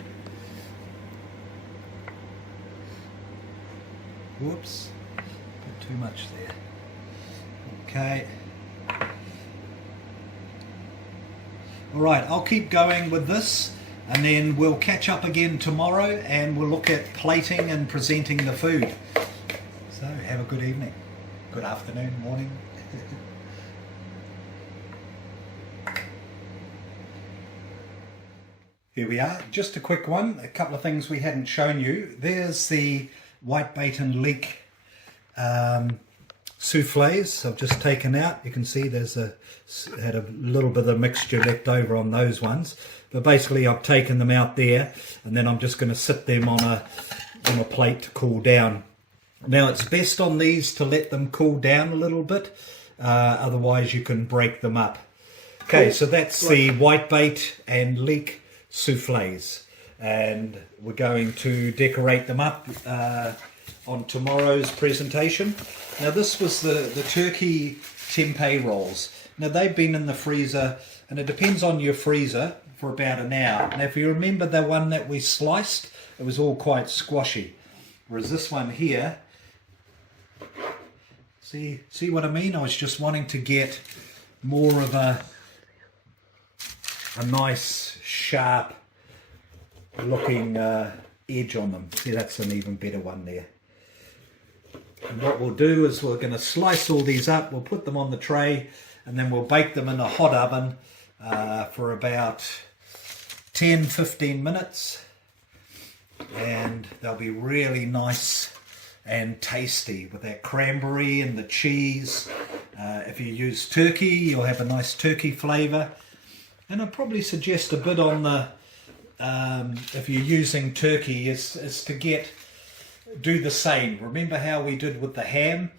Whoops, put too much there. Okay. Alright, I'll keep going with this, and then we'll catch up again tomorrow and we'll look at plating and presenting the food. So have a good evening, good afternoon, morning. Here we are, just a quick one, a couple of things we hadn't shown you. There's the whitebait and leek souffles I've just taken out. You can see there's had a little bit of mixture left over on those ones, but basically I've taken them out there, and then I'm just going to sit them on a plate to cool down. Now it's best on these to let them cool down a little bit, otherwise you can break them up. Okay, so that's the whitebait and leek souffles, and we're going to decorate them up on tomorrow's presentation. Now this was the turkey tempeh rolls. Now they've been in the freezer, and it depends on your freezer, for about an hour. Now if you remember the one that we sliced, it was all quite squashy, whereas this one here, see what I mean? I was just wanting to get more of a nice sharp looking edge on them. See, that's an even better one there. And what we'll do is we're going to slice all these up, we'll put them on the tray, and then we'll bake them in a hot oven for about 10-15 minutes, and they'll be really nice and tasty with that cranberry and the cheese. If you use turkey, you'll have a nice turkey flavour. And I'd probably suggest a bit on the, if you're using turkey, is to do the same. Remember how we did with the ham?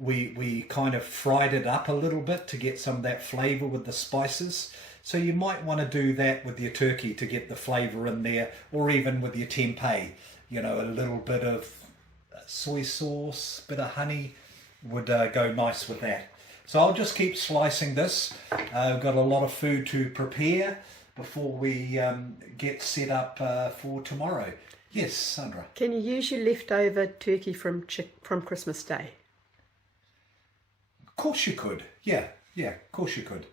We kind of fried it up a little bit to get some of that flavour with the spices. So you might want to do that with your turkey to get the flavour in there, or even with your tempeh. You know, a little bit of soy sauce, bit of honey would go nice with that. So I'll just keep slicing this. I've got a lot of food to prepare before we get set up for tomorrow. Yes, Sandra? Can you use your leftover turkey from Christmas Day? Of course you could. Yeah, of course you could.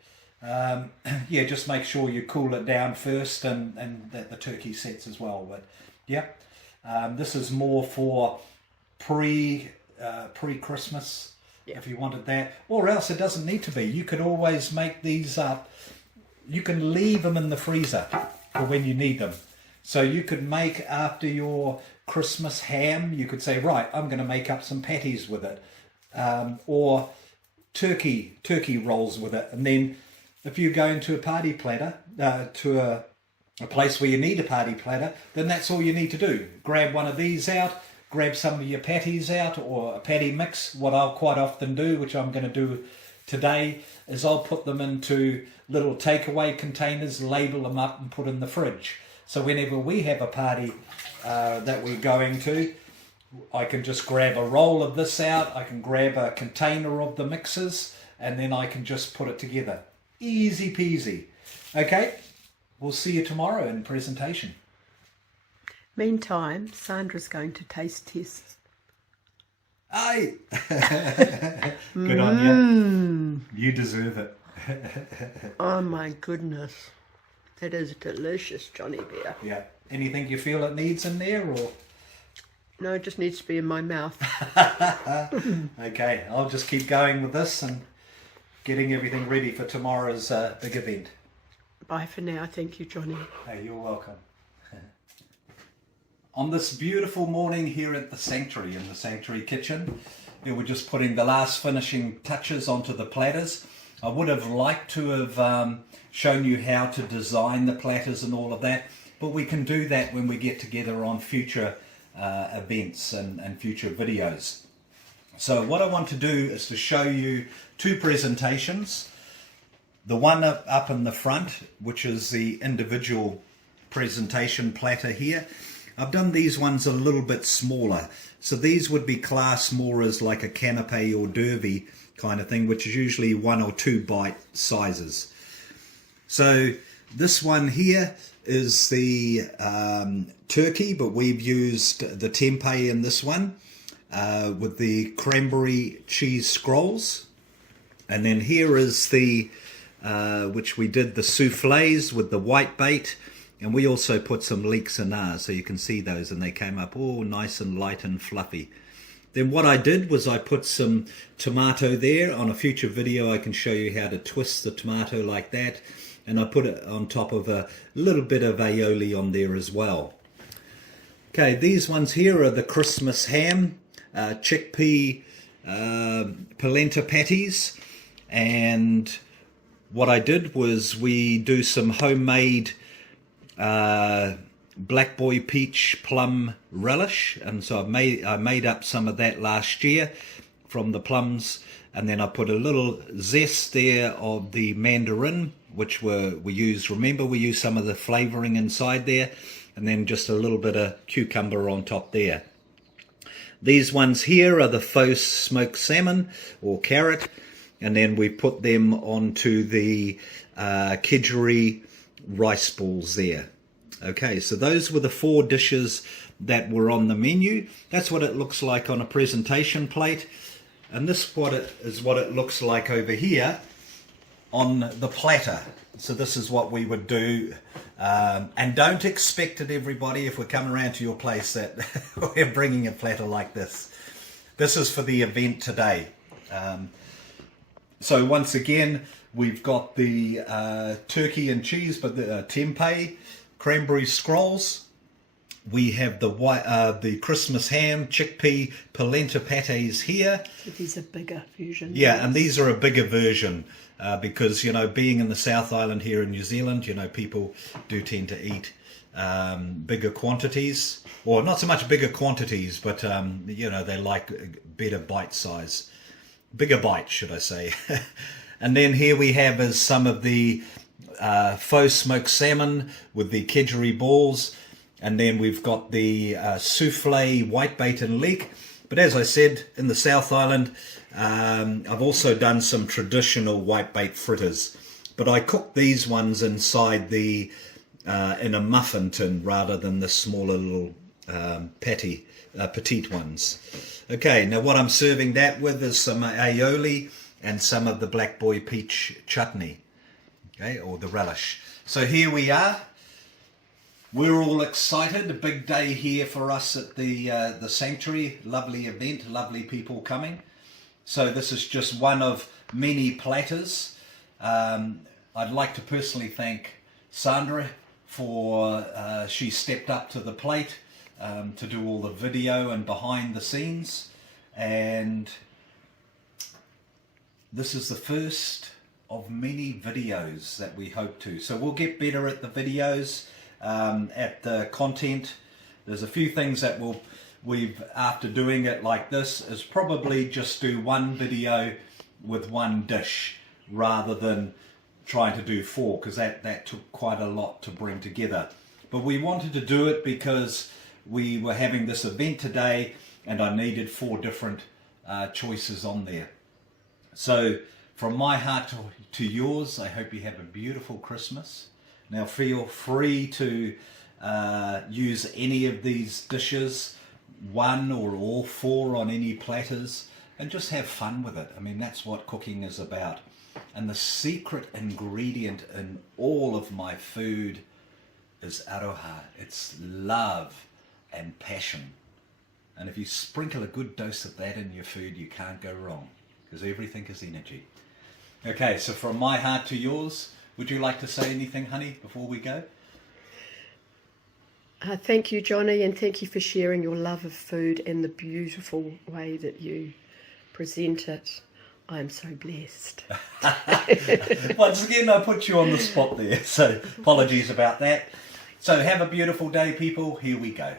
Yeah, just make sure you cool it down first, and that the turkey sets as well. But yeah, this is more for pre-Christmas. Yeah. If you wanted that, or else it doesn't need to be. You could always make these up. You can leave them in the freezer for when you need them. So you could make, after your Christmas ham, you could say, right, I'm going to make up some patties with it, or turkey rolls with it. And then if you go into a party platter, to a place where you need a party platter, then that's all you need to do. Grab one of these out, grab some of your patties out, or a patty mix. What I'll quite often do, which I'm going to do today, is I'll put them into little takeaway containers, label them up and put in the fridge. So whenever we have a party that we're going to, I can just grab a roll of this out, I can grab a container of the mixes, and then I can just put it together. Easy peasy. Okay, we'll see you tomorrow in presentation. Meantime, Sandra's going to taste test. Aye! Good on you. You deserve it. Oh my goodness. That is delicious, Johnny Bear. Yeah. Anything you feel it needs in there, or? No, it just needs to be in my mouth. Okay, I'll just keep going with this and getting everything ready for tomorrow's big event. Bye for now. Thank you, Johnny. Hey, you're welcome. On this beautiful morning here at the sanctuary, in the sanctuary kitchen, we're just putting the last finishing touches onto the platters. I would have liked to have shown you how to design the platters and all of that, but we can do that when we get together on future events and future videos. So what I want to do is to show you two presentations. The one up in the front, which is the individual presentation platter here. I've done these ones a little bit smaller. So these would be classed more as like a canapé or derby kind of thing, which is usually 1 or 2 bite sizes. So this one here is the turkey, but we've used the tempeh in this one with the cranberry cheese scrolls. And then here is the, which we did the soufflés with the white bait. And we also put some leeks in ours, so you can see those, and they came up all nice and light and fluffy. Then what I did was I put some tomato there. On a future video I can show you how to twist the tomato like that. And I put it on top of a little bit of aioli on there as well. Okay, these ones here are the Christmas ham, chickpea polenta patties. And what I did was we do some homemade black boy peach plum relish, and so I made up some of that last year from the plums, and then I put a little zest there of the mandarin, which we used some of the flavoring inside there, and then just a little bit of cucumber on top there. These ones here are the faux smoked salmon or carrot, and then we put them onto the kedgeree rice balls there. Okay, so those were the 4 dishes that were on the menu. That's what it looks like on a presentation plate, and this is what it looks like over here on the platter. So this is what we would do, and don't expect it, everybody, if we come around to your place that we're bringing a platter like this. This is for the event today. So once again, we've got the turkey and cheese, but the tempeh, cranberry scrolls. We have the Christmas ham, chickpea polenta pates here. So these are bigger versions. Yeah, and these are a bigger version because, you know, being in the South Island here in New Zealand, you know, people do tend to eat bigger quantities, or not so much bigger quantities, but you know, they like better bite size, bigger bites, should I say. And then here we have is some of the faux smoked salmon with the kedgeree balls, and then we've got the souffle whitebait and leek. But as I said, in the South Island, I've also done some traditional whitebait fritters, but I cook these ones inside the in a muffin tin rather than the smaller little petite ones. Okay, now what I'm serving that with is some aioli and some of the black boy peach chutney, okay, or the relish. So here we are. We're all excited. A big day here for us at the sanctuary. Lovely event, lovely people coming. So this is just one of many platters. I'd like to personally thank Sandra for she stepped up to the plate to do all the video and behind the scenes, and this is the first of many videos that we hope to. So we'll get better at the videos, at the content. There's a few things that we've after doing it like this is probably just do one video with one dish rather than trying to do 4, because that took quite a lot to bring together. But we wanted to do it because we were having this event today and I needed 4 different choices on there. So from my heart to yours, I hope you have a beautiful Christmas. Now feel free to use any of these dishes, 1 or all 4 on any platters, and just have fun with it. I mean, that's what cooking is about. And the secret ingredient in all of my food is aroha. It's love and passion. And if you sprinkle a good dose of that in your food, you can't go wrong, because everything is energy. Okay, so from my heart to yours, would you like to say anything, honey, before we go? Thank you, Johnny, and thank you for sharing your love of food and the beautiful way that you present it. I'm so blessed. Once again, I put you on the spot there, so apologies about that. So have a beautiful day, people. Here we go.